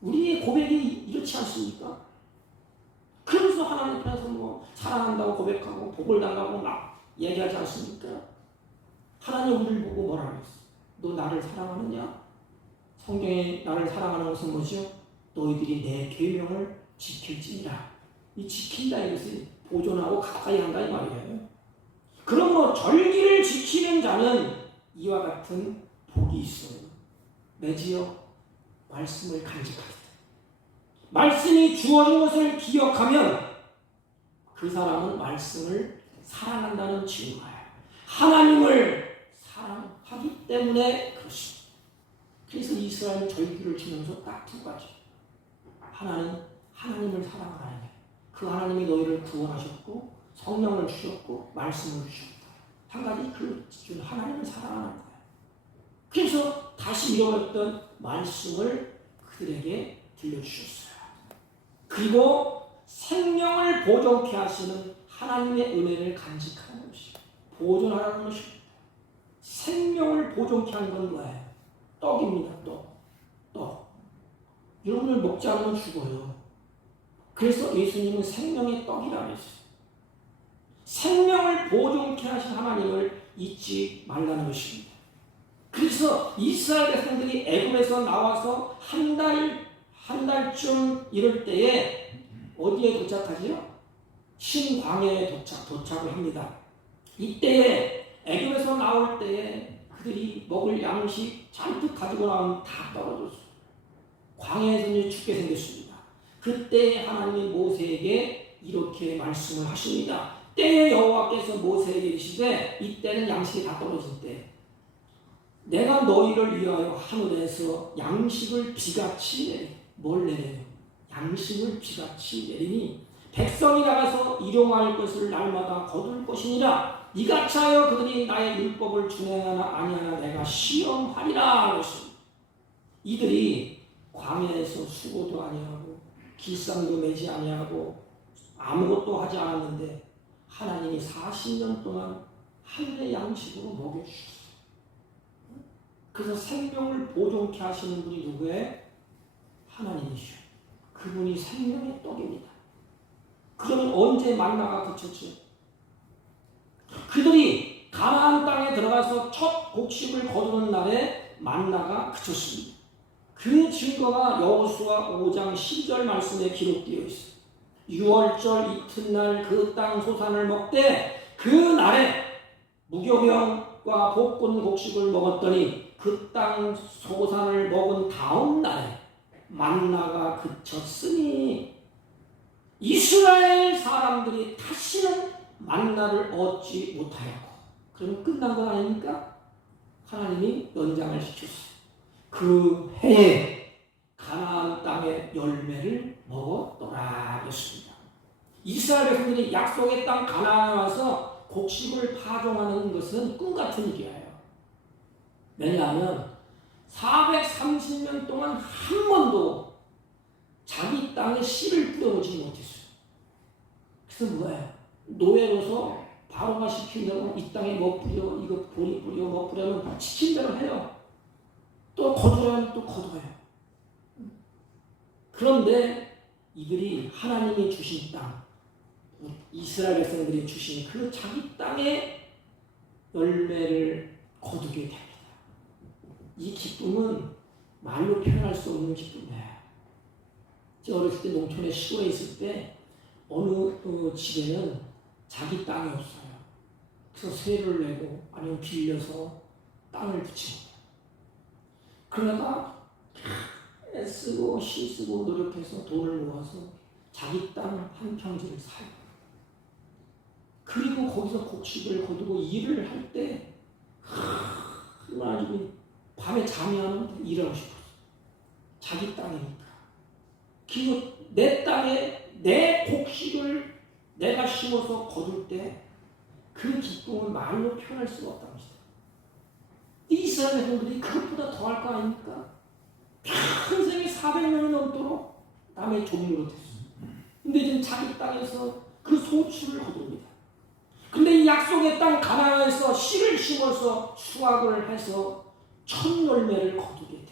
우리의 고백이 이렇지 않습니까? 그러면서 하나님께서 뭐 사랑한다고 고백하고 복을 달라고 막 얘기하지 않습니까? 하나님 우리를 보고 뭐라 그랬어? 너 나를 사랑하느냐? 성경에 나를 사랑하는 것은 뭐죠? 너희들이 내 계명을 지킬지니라. 이 지킨다 이것이 보존하고 가까이 한다 이 말이에요. 그러므로 절기를 지키는 자는 이와 같은 복이 있어요. 매지어 말씀을 간직하리라. 말씀이 주어진 것을 기억하면 그 사람은 말씀을 사랑한다는 증거예요. 하나님을 사랑하기 때문에 그렇습니다. 그래서 이스라엘은 절기를 지면서 딱 두 가지. 하나는 하나님을 사랑하라. 그 하나님이 너희를 구원하셨고 성령을 주셨고 말씀을 주셨다. 한 가지 그 기준 하나님을 사랑하는 거예요. 그래서 다시 잃어버렸던 말씀을 그들에게 들려주셨어요. 그리고 생명을 보존케 하시는 하나님의 은혜를 간직하는 것이 보존하라는 것입니다. 생명을 보존케 하는 건 뭐예요? 떡입니다. 떡. 여러분을 먹지 않으면 죽어요. 그래서 예수님은 생명의 떡이라고 했어요. 생명을 보존케 하신 하나님을 잊지 말라는 것입니다. 그래서 이스라엘 백성들이 애굽에서 나와서 한 달쯤 이럴 때에 어디에 도착하지요? 신광야에 도착을 합니다. 이때에 애굽에서 나올 때에 그들이 먹을 양식 잔뜩 가지고 나오면 다 떨어졌어요. 광야에서 죽게 생겼습니다. 그때 하나님이 모세에게 이렇게 말씀을 하십니다. 때에 여호와께서 모세에게 이르시되 이때는 양식이 다 떨어질 때 내가 너희를 위하여 하늘에서 양식을 비같이 내리. 뭘 내려요? 양식을 비같이 내리니 백성이 나가서 일용할 것을 날마다 거둘 것이니라. 이같이 하여 그들이 나의 율법을 준행하나 아니하나 내가 시험하리라. 그랬습니다. 이들이 광야에서 수고도 아니하고 길상도 매지 아니하고 아무것도 하지 않았는데 하나님이 40년 동안 하늘의 양식으로 먹여주셨어요. 그래서 생명을 보존케 하시는 분이 누구예요? 하나님이시오. 그분이 생명의 떡입니다. 그러면 언제 만나가 그쳤죠? 그들이 가나안 땅에 들어가서 첫 곡식을 거두는 날에 만나가 그쳤습니다. 그 증거가 여호수아 5장 12절 말씀에 기록되어 있어요. 6월절 이튿날 그 땅 소산을 먹되 그 날에 무교병과 볶은 곡식을 먹었더니 그 땅 소산을 먹은 다음 날에 만나가 그쳤으니 이스라엘 사람들이 다시는 만나를 얻지 못하였고. 그럼 끝난 건 아닙니까? 하나님이 연장을 시켰어요. 그 해에 가나안 땅의 열매를 먹었더라 했습니다. 이스라엘 백성들이 약속의 땅 가나안에 와서 곡식을 파종하는 것은 꿈같은 일이에요. 왜냐하면 430년 동안 한 번도 자기 땅에 씨를 뿌려보지 못했어요. 그래서 뭐예요? 노예로서 바로가 시킨 대로 이 땅에 뭐 뿌려, 이거 보리 뿌려, 뭐 뿌려면 시킨 대로 해요. 또 거두려면 또 거둬요. 그런데 이들이 하나님이 주신 땅, 이스라엘 백성들이 주신 그 자기 땅의 열매를 거두게 됩니다. 이 기쁨은 말로 표현할 수 없는 기쁨이에요. 제가 어렸을 때 농촌에 시골에 있을 때 어느 집에는 자기 땅이 없어요. 그래서 세를 내고 아니면 빌려서 땅을 붙입니다. 그러다가 애쓰고 힘쓰고 노력해서 돈을 모아서 자기 땅 한 평지를 사요. 그리고 거기서 곡식을 거두고 일을 할 때 얼마나 밤에 잠이 안 오는데 일하고 싶었어요. 자기 땅이니까. 그리고 내 땅에 내 곡식을 내가 심어서 거둘 때 그 기쁨은 말로 표현할 수가 없답니다. 이 이스라엘 백성들이 그것보다 더 할 거 아닙니까? 평생에 400년이 넘도록 남의 종로로 됐어요. 근데 이제 자기 땅에서 그 소출을 거둡니다. 근데 이 약속의 땅 가나안에서 씨를 심어서 수확을 해서 첫 열매를 거두게 돼.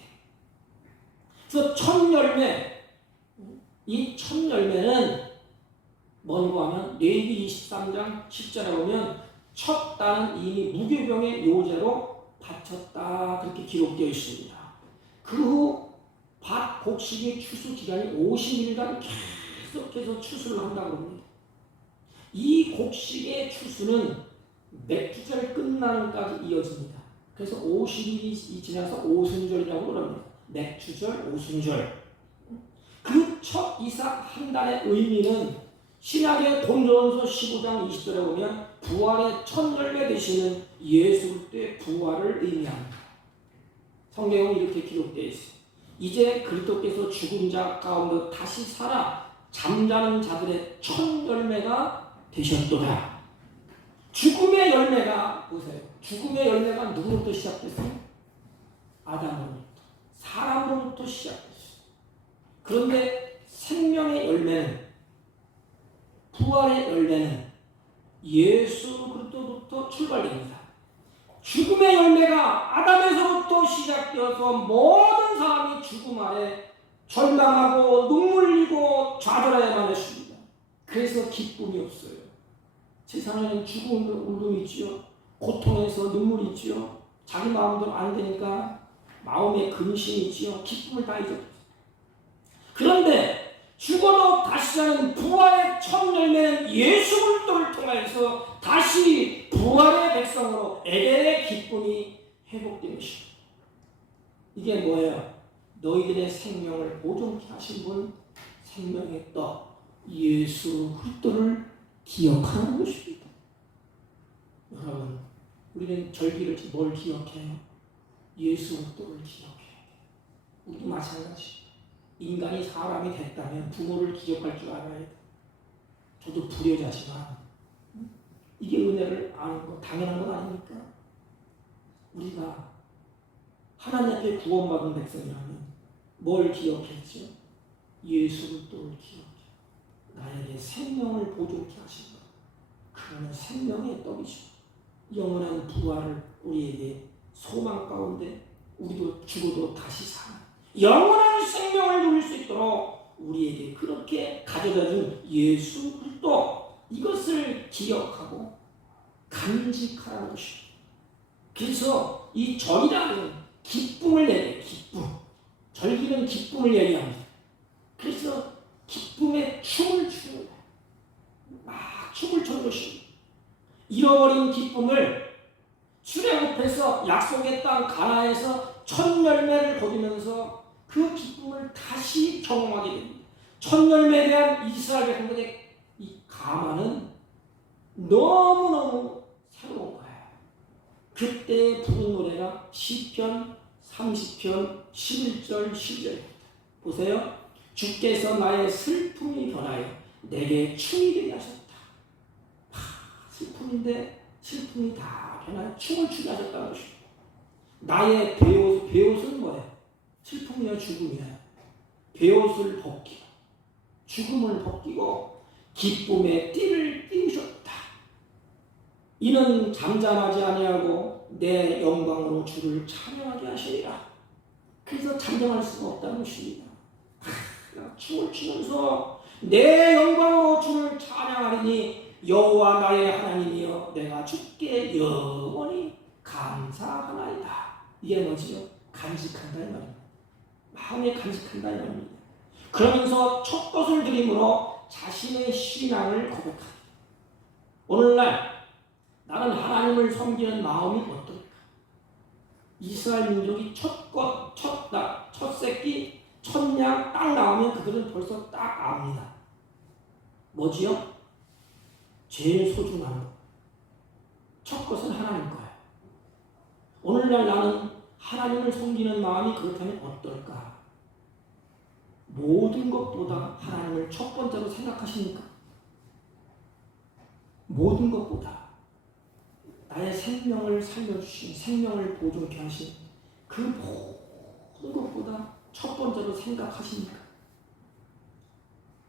그래서 첫 열매, 이 첫 열매는 뭔가 하면 레위기 23장 10절에 보면 첫 딸은 이미 무교병의 요제로 바쳤다 그렇게 기록되어 있습니다. 그 후 밭 곡식의 추수 기간이 50일간 계속해서 추수를 한다고 합니다. 이 곡식의 추수는 맥주절 끝나는까지 이어집니다. 그래서 50일이 지나서 오순절이라고 합니다. 맥주절, 오순절. 그 첫 이삭 한 달의 의미는 신약의 고린도전서 15장 20절에 보면 부활의 첫 열매 되시는 예수 그리스도의 부활을 의미합니다. 성경은 이렇게 기록되어 있습니다. 이제 그리스도께서 죽은 자 가운데 다시 살아 잠자는 자들의 첫 열매가 되셨도다. 죽음의 열매가 보세요. 죽음의 열매가 누구로부터 시작됐어요? 아담으로부터, 사람으로부터 시작됐어요. 그런데 생명의 열매는, 부활의 열매는 예수 그리스도부터 출발됩니다. 죽음의 열매가 아담에서부터 시작되어서 모든 사람이 죽음 아래 절망하고 눈물 흘리고 좌절해야만 했습니다. 그래서 기쁨이 없어요. 세상에는 죽음 울음이 있지요. 고통에서 눈물이 있지요. 자기 마음대로 안 되니까 마음에 근심이 있지요. 기쁨을 다 잊어버렸어요. 그런데 죽어도 다시 사는 부활의 첫 열매는 예수 그리스도를 통해서 다시 부활의 백성으로 에덴의 기쁨이 회복된 것입니다. 이게 뭐예요? 너희들의 생명을 보존케 하신 분, 생명의 떡 예수 그리스도를 기억하는 것입니다. 여러분, 우리는 절기를 뭘 기억해요? 예수 그리스도를 기억해요. 우리도 마찬가지. 인간이 사람이 됐다면 부모를 기억할 줄 알아야 돼. 저도 불효자지만 이게 은혜를 아는 거 당연한 건 아닙니까? 우리가 하나님 앞에 구원받은 백성이라면 뭘 기억했죠? 예수 그리스도를 기억해. 나에게 생명을 보존케 하신 것. 그는 생명의 떡이죠. 영원한 부활을 우리에게 소망 가운데 우리도 죽어도 다시 살아. 영원한 생명을 누릴 수 있도록 우리에게 그렇게 가져다준 예수 그리스도, 이것을 기억하고 간직하라는 것입니다. 그래서 이 절이라는 기쁨을 내게, 기쁨. 절기는 기쁨을 얘기합니다. 그래서 기쁨에 춤을 추는 거예요. 막 춤을 추는 것입니다. 잃어버린 기쁨을 출애굽해서 약속의 땅 가나안에서 첫 열매를 거두면서 그 기쁨을 다시 경험하게 됩니다. 첫 열매에 대한 이스라엘 백성들의 이 감화는 너무너무 새로운 거예요. 그때 부른 노래가 시편 30편 11절 12절입니다. 보세요. 주께서 나의 슬픔이 변하여 내게 춤이 되게 하셨다. 슬픔인데 슬픔이 다 변하여 춤을 추게 하셨다는 것입니다. 나의 베옷은 뭐예요? 슬픔이야 죽음이야. 베옷을 벗기고 죽음을 벗기고 기쁨의 띠를 띄우셨다. 이는 잠잠하지 아니하고 내 영광으로 주를 찬양하게 하시리라. 그래서 잠잠할 수가 없다는 것입니다. 춤을 추면서 내 영광으로 주를 찬양하리니 여호와 나의 하나님이여 내가 주께 영원히 감사하나이다. 이게 뭐지요? 간직한다 이 말입니다. 마음에 간직한다 이 말입니다. 그러면서 첫 것을 드림으로 자신의 신앙을 고백합니다. 오늘날 나는 하나님을 섬기는 마음이 어떨까? 이스라엘 민족이 첫 새끼, 첫 양 딱 나오면 그들은 벌써 딱 압니다. 뭐지요? 제일 소중한 것. 첫 것은 하나님 거예요. 오늘날 나는 하나님을 섬기는 마음이 그렇다면 어떨까? 모든 것보다 하나님을 첫 번째로 생각하십니까? 모든 것보다. 나의 생명을 살려주신, 생명을 보존케 하신 그 모든 것보다 첫 번째로 생각하십니까?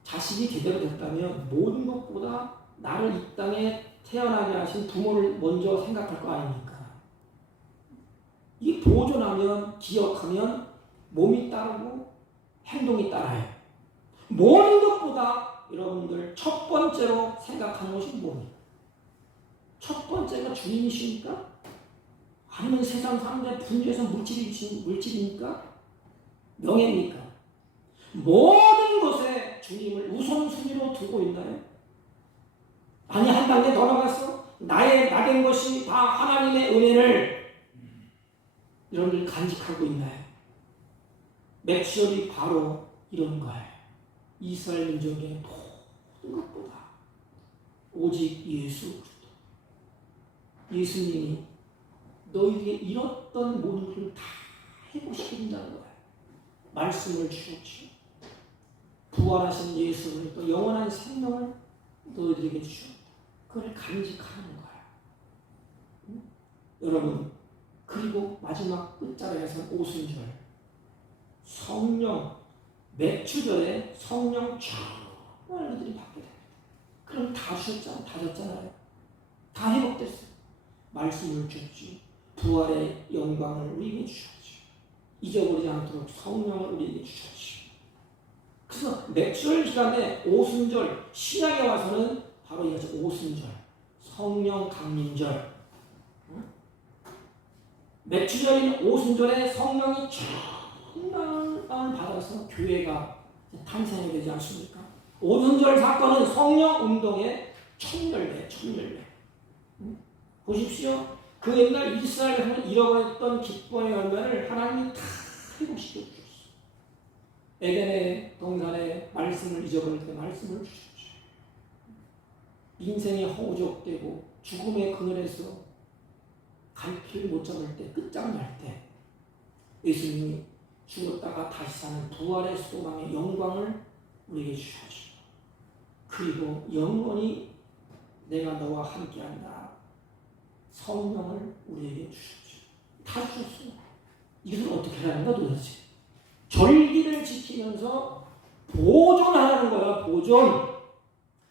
자식이 제대로 됐다면 모든 것보다 나를 이 땅에 태어나게 하신 부모를 먼저 생각할 거 아닙니까? 이 보존하면, 기억하면 몸이 따르고 행동이 따라요. 모든 것보다 여러분들 첫 번째로 생각하는 것이 뭡니까? 첫 번째가 주님이십니까? 아니면 세상 상대 분주해서 물질입니까? 명예입니까? 모든 것에 주님을 우선순위로 두고 있나요? 아니, 한 단계 더 나갔어? 나된 것이 다 하나님의 은혜를 여러분들 간직하고 있나요? 맥시얼이 바로 이런 거예요. 이스라엘 민족의 모든 것보다 오직 예수 그리스도. 예수님이 너희에게 잃었던 모든 것을 다 회복시킨다는 거예요. 말씀을 주셨죠. 부활하신 예수를 또 영원한 생명을 너희들에게 주셨다. 그걸 간직하는 거예요. 응? 여러분, 그리고 마지막 끝자락에서 오순절 성령, 맥주절에 성령 정말 너희들이 받게 됩니다. 그럼 다 주셨잖아요. 다 줬잖아요. 다 회복됐어요. 말씀을 줬지. 부활의 영광을 우리에게 주셨지. 잊어버리지 않도록 성령을 우리에게 주셨지. 그래서 맥주절 기간에 오순절, 신약에 와서는 바로 이것이 오순절, 성령 강림절. 맥주절인 오순절에 성령이 정말 받아서 교회가 탄생이 되지 않습니까? 오순절 사건은 성령 운동의 첫 열매. 보십시오. 그 옛날 이스라엘에서는 잃어버렸던 기쁨의 열매를 하나님이 다 회복시켜 주셨어요. 에덴의 동산에 말씀을 잊어버릴 때 말씀을 주셨죠. 인생이 허우적대고 죽음의 그늘에서 갈 길을 못 잡을 때, 끝장날 때 예수님이 죽었다가 다시 사는 부활의 소망의 영광을 우리에게 주셨죠. 그리고 영원히 내가 너와 함께한다. 성령을 우리에게 주셨죠. 다 주셨어요. 이것을 어떻게 하는가 도대체? 절기를 지키면서 보존하라는 거야. 보존.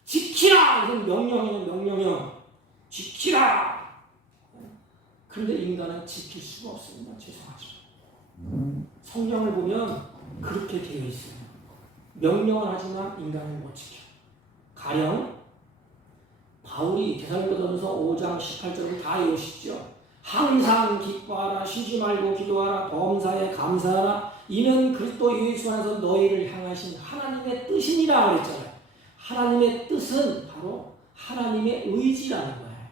지키라. 이건 명령이에요. 지키라. 그런데 인간은 지킬 수가 없습니다. 죄송하지만. 성경을 보면 그렇게 되어 있어요. 명령을 하지만 인간은 못 지켜. 가령 바울이 데살로니가전서 5장 18절을 다 외우시죠. 항상 기뻐하라, 쉬지 말고 기도하라, 범사에 감사하라. 이는 그리스도 예수 안에서 너희를 향하신 하나님의 뜻이니라 그랬잖아요. 하나님의 뜻은 바로 하나님의 의지라는 거예요.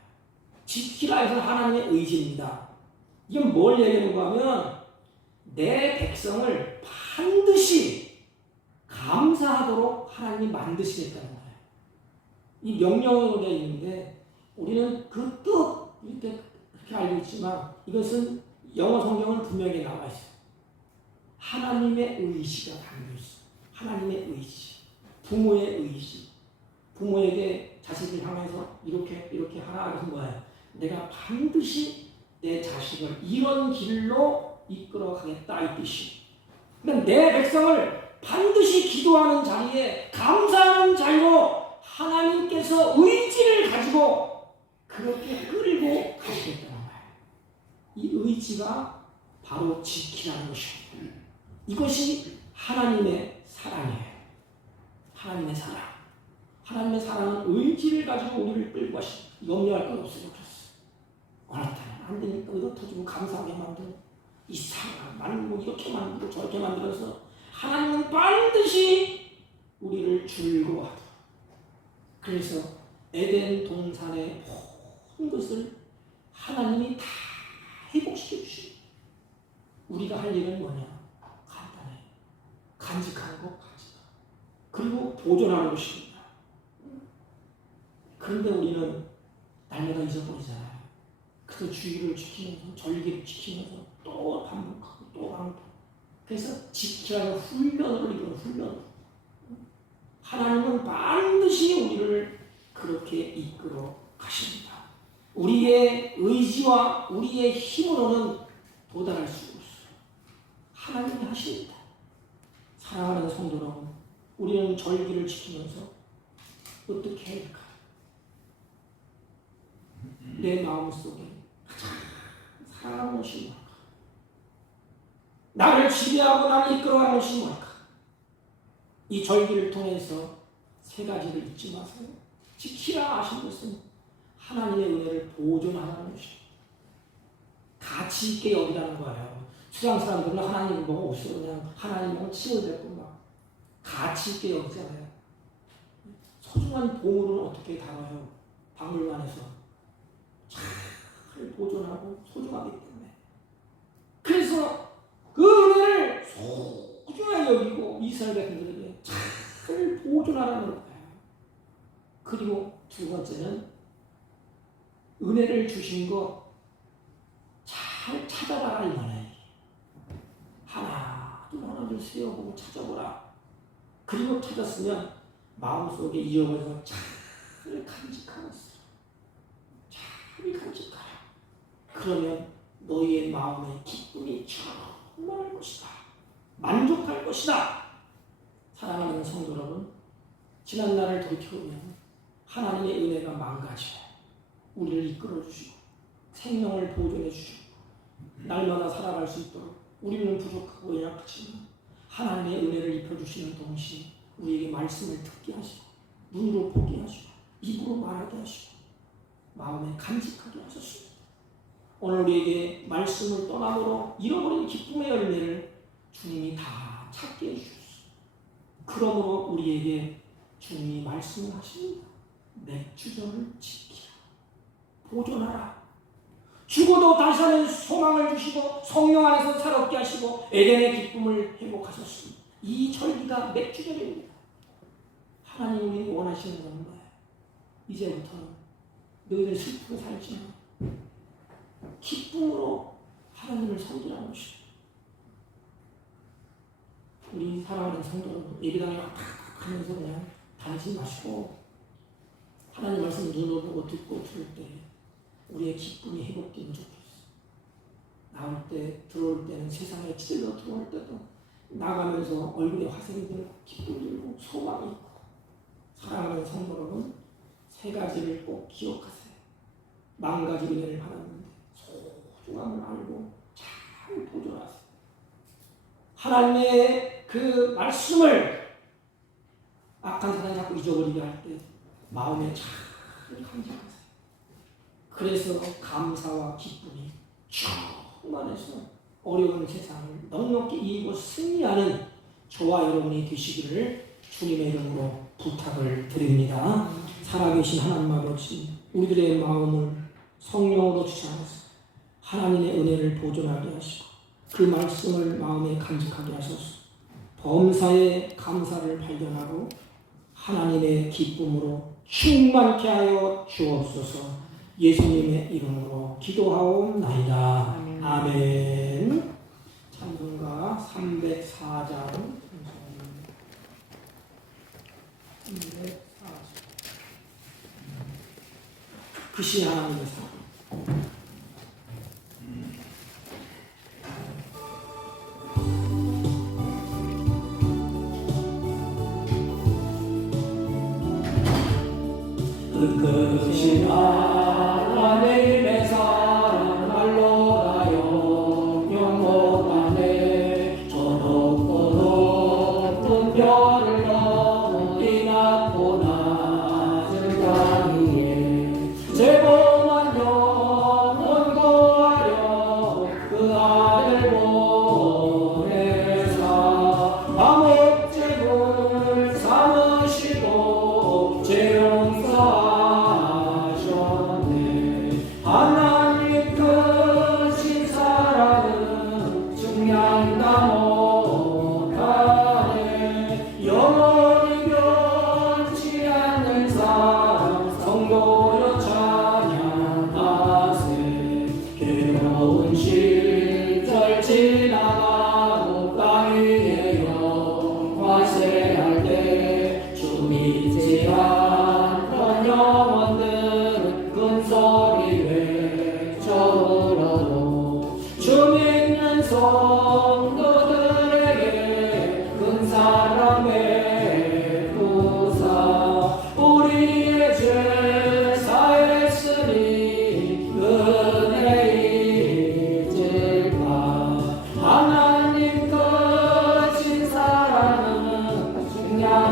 지키라 해서 하나님의 의지입니다. 이건 뭘 얘기하는가 하면 내 백성을 반드시 감사하도록 하나님이 만드시겠다는 거예요. 이 명령으로 되어 있는데 우리는 그 뜻 이렇게 알고 있지만 이것은 영어 성경은 분명히 나와 있어요. 하나님의 의지가 담겨 있어요. 하나님의 의지, 부모의 의지, 부모에게 자식을 향해서 이렇게 하라. 그래서 뭐예요? 내가 반드시 내 자식을 이런 길로 이끌어 가겠다 이 뜻이. 그러니까 내 백성을 반드시 기도하는 자리에 감사하는 자리로 하나님께서 의지를 가지고 그렇게 끌고 가시겠다는 거예요. 이 의지가 바로 지키라는 것입니다. 이것이 하나님의 사랑이에요. 하나님의 사랑. 하나님의 사랑은 의지를 가지고 우리를 끌고 가시. 염려할 것 없어요. 그렇다면 안 되니까 의도 터지고 감사하게 만들고 이상한 만들고 이렇게 만들고 저렇게 만들어서 하나님은 반드시 우리를 즐거워하더라. 그래서 에덴 동산의 모든 것을 하나님이 다 회복시켜 주시고 우리가 할 일은 뭐냐? 간단해. 간직하는 거 간직하고 그리고 보존하는 것입니다. 그런데 우리는 날마다 잊어버리잖아요. 그래서 주의를 지키면서 절기를 지키면서 또 반복하고 또 반복하고 그래서 지키라는 훈련을 이루는 훈련. 하나님은 반드시 우리를 그렇게 이끌어 가십니다. 우리의 의지와 우리의 힘으로는 도달할 수 없어요. 하나님이 하십니다. 사랑하는 성도 여러분, 우리는 절기를 지키면서 어떻게 할까? 내 마음속에 사랑하는 것이 뭘까? 나를 지배하고 나를 이끌어가는 것이 뭘까? 이 절기를 통해서 세 가지를 잊지 마세요. 지키라 하신 것은 하나님의 은혜를 보존하라는 것입니다. 가치 있게 여기라는 거예요. 수장 사람들은 하나님을 보고 없어 그냥 하나님 보고 치워대고 막 가치 있게 여기잖아요. 소중한 보물은 어떻게 다뤄요? 박물관에서 잘 보존하고 소중하기 때문에. 그래서 그 은혜를 소중하게 여기고 이스라엘 백성들에게 잘 보존하라는 거예요. 그리고 두 번째는 은혜를 주신 것 잘 찾아봐라 이 말이에요. 하나 둘 세어보고 찾아보라. 그리고 찾았으면 마음속에 잊어버려서 잘 간직하라. 잘 간직하라. 그러면 너희의 마음에 기쁨이 충만할 것이다. 만족할 것이다. 사랑하는 성도 여러분, 지난 날을 돌이켜보면 하나님의 은혜가 망가져 우리를 이끌어주시고 생명을 보존해주시고 날마다 살아갈 수 있도록 우리는 부족하고 연약하지만 하나님의 은혜를 입혀주시는 동시에 우리에게 말씀을 듣게 하시고 눈으로 보게 하시고 입으로 말하게 하시고 마음에 간직하게 하셨습니다. 오늘 우리에게 말씀을 떠남으로 잃어버린 기쁨의 열매를 주님이 다 찾게 해주셨습니다. 그러므로 우리에게 주님이 말씀을 하십니다. 내 주전을 지키라. 보존하라. 죽어도 다시 하는 소망을 주시고 성령 안에서 살아있게 하시고 에덴의 기쁨을 회복하셨습니다. 이 절기가 맥주절입니다. 하나님이 원하시는 건 뭐예요? 이제부터는 너희들 슬프게 살지만 기쁨으로 하나님을 섬기라는 것입니다. 우리 사랑하는 성도 여러분, 예배당에 탁 하면서 그냥 다니지 마시고 하나님 말씀 눈으로 보고 듣고 들을 때 우리의 기쁨이 회복되면 좋겠어. 나올 때 들어올 때는 세상에 찔러 들어올 때도 나가면서 얼굴에 화색이 들고 기쁨 들고 소망이 있고. 사랑하는 성도 여러분, 세 가지를 꼭 기억하세요. 망가진 은혜를 받았는데 소중함을 알고 잘 보존하세요. 하나님의 그 말씀을 악한 사람이 자꾸 잊어버리게 할 때 마음에 잘 간직하세요. 그래서 감사와 기쁨이 충만해서 어려운 세상을 넉넉히 이기고 승리하는 저와 여러분이 되시기를 주님의 이름으로 부탁을 드립니다. 살아계신 하나님 아버지, 우리들의 마음을 성령으로 주장하셔서 하나님의 은혜를 보존하게 하시고 그 말씀을 마음에 간직하게 하소서. 범사에 감사를 발견하고 하나님의 기쁨으로 충만케 하여 주옵소서. 예수님의 이름으로 기도하옵나이다. 아멘. 찬송가 304장. 304장. 그시 하나님의 사랑. 그시 하나님의 사랑 말로라요 영원하네. 저 높고 높은 별을 넘어 이 낮고 낮은 강 위에 죄범한 영혼 구하려 그 아들 보내사 감옥죄를 삼으시고 죄 용서하셨네.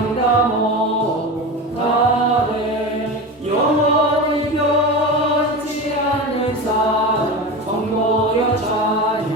증량다 못하네. 영원히 변치 않는 사랑 성모여 찬양하사를.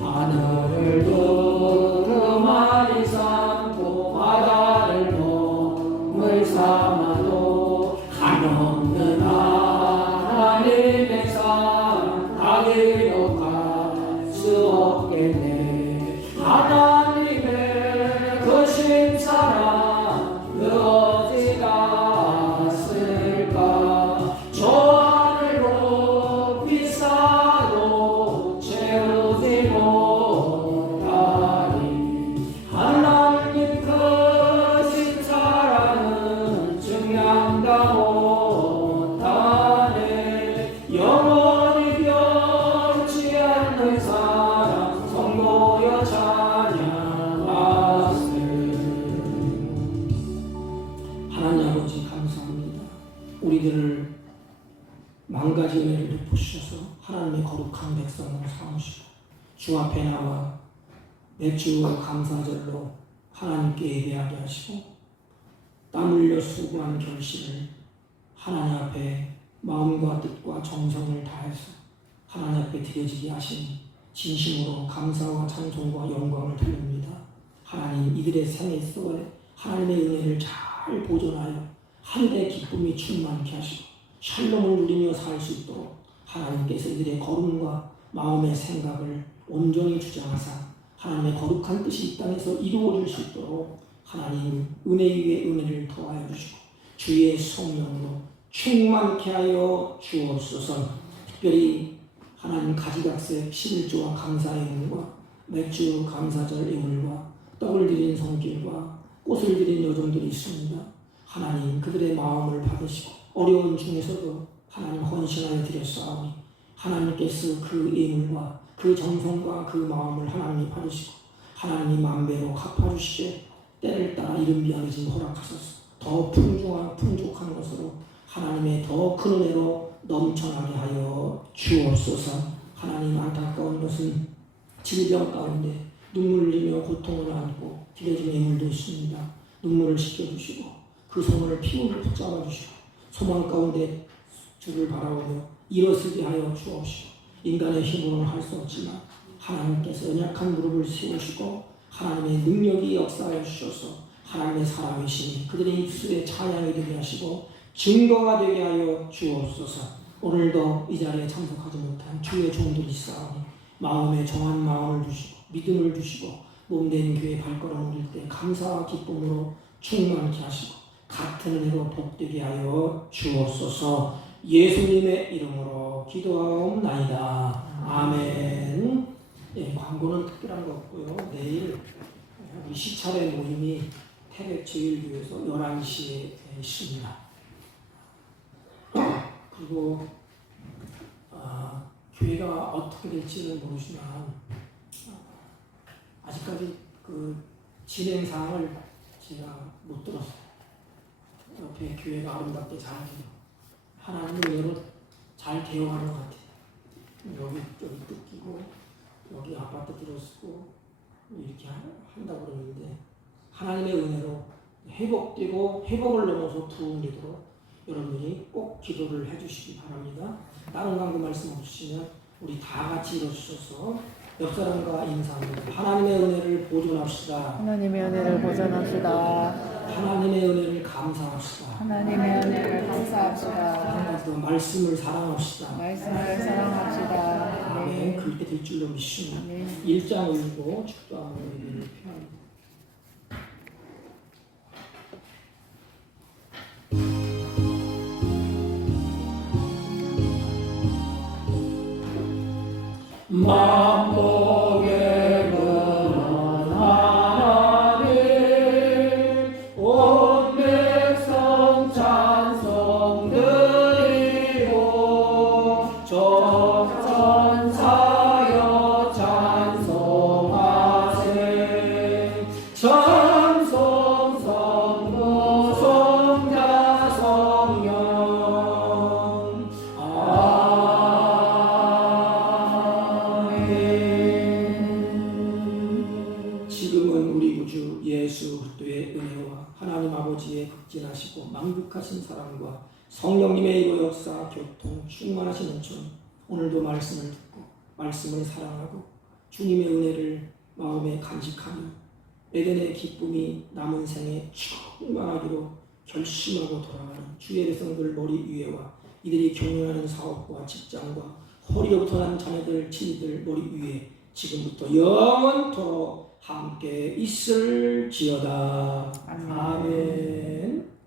하늘을 두루마리 삼고 바다를 몸을 삼아도 한없는 하나님의 사랑 다 기록할 수 없겠네. 하나님의 거신 사랑 그 어디 갔을까. 저 하늘 높이 쌓아도 채우지 못하리. 하나님 거신 사랑은 증량다 못하네. 영원히 변치 않는 사랑 성모여 찬양하세. 하나님 아버지 감사합니다. 우리들을 망가진 은혜를 베푸셔서 하나님의 거룩한 백성으로 삼으시고 주 앞에 나와 매주 감사절로 하나님께 예배하게 하시고 땀 흘려 수고한 결실을 하나님 앞에 마음과 뜻과 정성을 다해서 하나님 앞에 드려지게 하시니 진심으로 감사와 찬송과 영광을 드립니다. 하나님, 이들의 생애 속에 하나님의 은혜를 잘 보존하여 하늘의 기쁨이 충만케 하시고 샬롬을 누리며 살 수 있도록 하나님께서 이들의 걸음과 마음의 생각을 온전히 주장하사 하나님의 거룩한 뜻이 이 땅에서 이루어질 수 있도록 하나님 은혜 위에 은혜를 더하여 주시고 주의 성령으로 충만케 하여 주옵소서. 특별히 하나님 가지각색 11조와 감사의 은과 맥주 감사절 예물과 떡을 드린 손길과 꽃을 드린 여종들이 있습니다. 하나님, 그들의 마음을 받으시고 어려운 중에서도 하나님 헌신하여 드렸사오니 하나님께서 그 예물과 그 정성과 그 마음을 하나님이 받으시고 하나님이 만배로 갚아주시되 때를 따라 이른 비하여짐 허락하소서. 더 풍족한 것으로 하나님의 더 큰 은혜로 넘쳐나게 하여 주옵소서. 하나님, 안타까운 것은 질병 가운데 눈물 흘리며 고통을 안고 기대진 예물도 있습니다. 눈물을 씻겨주시고 그 손을 피부를 붙잡아 주시고 소망 가운데 주를 바라보며 일어서게 하여 주옵시고 인간의 힘으로는 할 수 없지만 하나님께서 연약한 무릎을 세우시고 하나님의 능력이 역사하여 주셔서 하나님의 사랑이시니 그들의 입술에 찬양이 되게 하시고 증거가 되게 하여 주옵소서. 오늘도 이 자리에 참석하지 못한 주의 종들이 있사오니 마음에 정한 마음을 주시고 믿음을 주시고 몸된 교회 발걸음 옮길 때 감사와 기쁨으로 충만케 하시고 같은 은혜로 복되게 하여 주옵소서. 예수님의 이름으로 기도하옵나이다. 아멘. 예, 광고는 특별한 거 없고요. 내일 우리 시찰의 모임이 태백 제1교회에서 11시에 있습니다. 그리고 교회가 어떻게 될지는 모르지만 아직까지 그 진행 사항을 제가 못 들었어요. 옆에 교회가 아름답게 잘 하나님의 은혜로 잘 대응하는 것 같아요. 여기 뜯기고 여기 아파트 들어쓰고 이렇게 한다고 그러는데 하나님의 은혜로 회복되고 회복을 넘어서 부흥되도록 여러분이 꼭 기도를 해주시기 바랍니다. 다른 광고 말씀 없으시면 우리 다 같이 일어서셔서 옆 사람과 인사합니다. 하나님의 은혜를 보존합시다. 하나님의 은혜를 보존합시다. 하나님의 은혜를 감사합시다. 하나님의 은혜를 감사합시다. 또 말씀을 사랑합시다. 말씀을 사랑합시다. 아멘. 그렇게 될 줄로 믿습니다. 1장 읽고 축도하는 의미를 표합니다. 만복의 근원 하나님 온 백성 찬송 드리고 적전사여 찬송하세. 주 예수 그리스도의 은혜와 하나님 아버지의 극진하시고 만극하신 사랑과 성령님의 이로 역사 교통 충만하신 은총 오늘도 말씀을 듣고 말씀을 사랑하고 주님의 은혜를 마음에 간직하며 에덴의 기쁨이 남은 생에 충만하기로 결심하고 돌아가는 주의 백성들 머리 위에와 이들이 경영하는 사업과 직장과 허리로부터 난 자녀들 친구들 머리 위에 지금부터 영원토록 함께 있을지어다. 아멘. 아멘.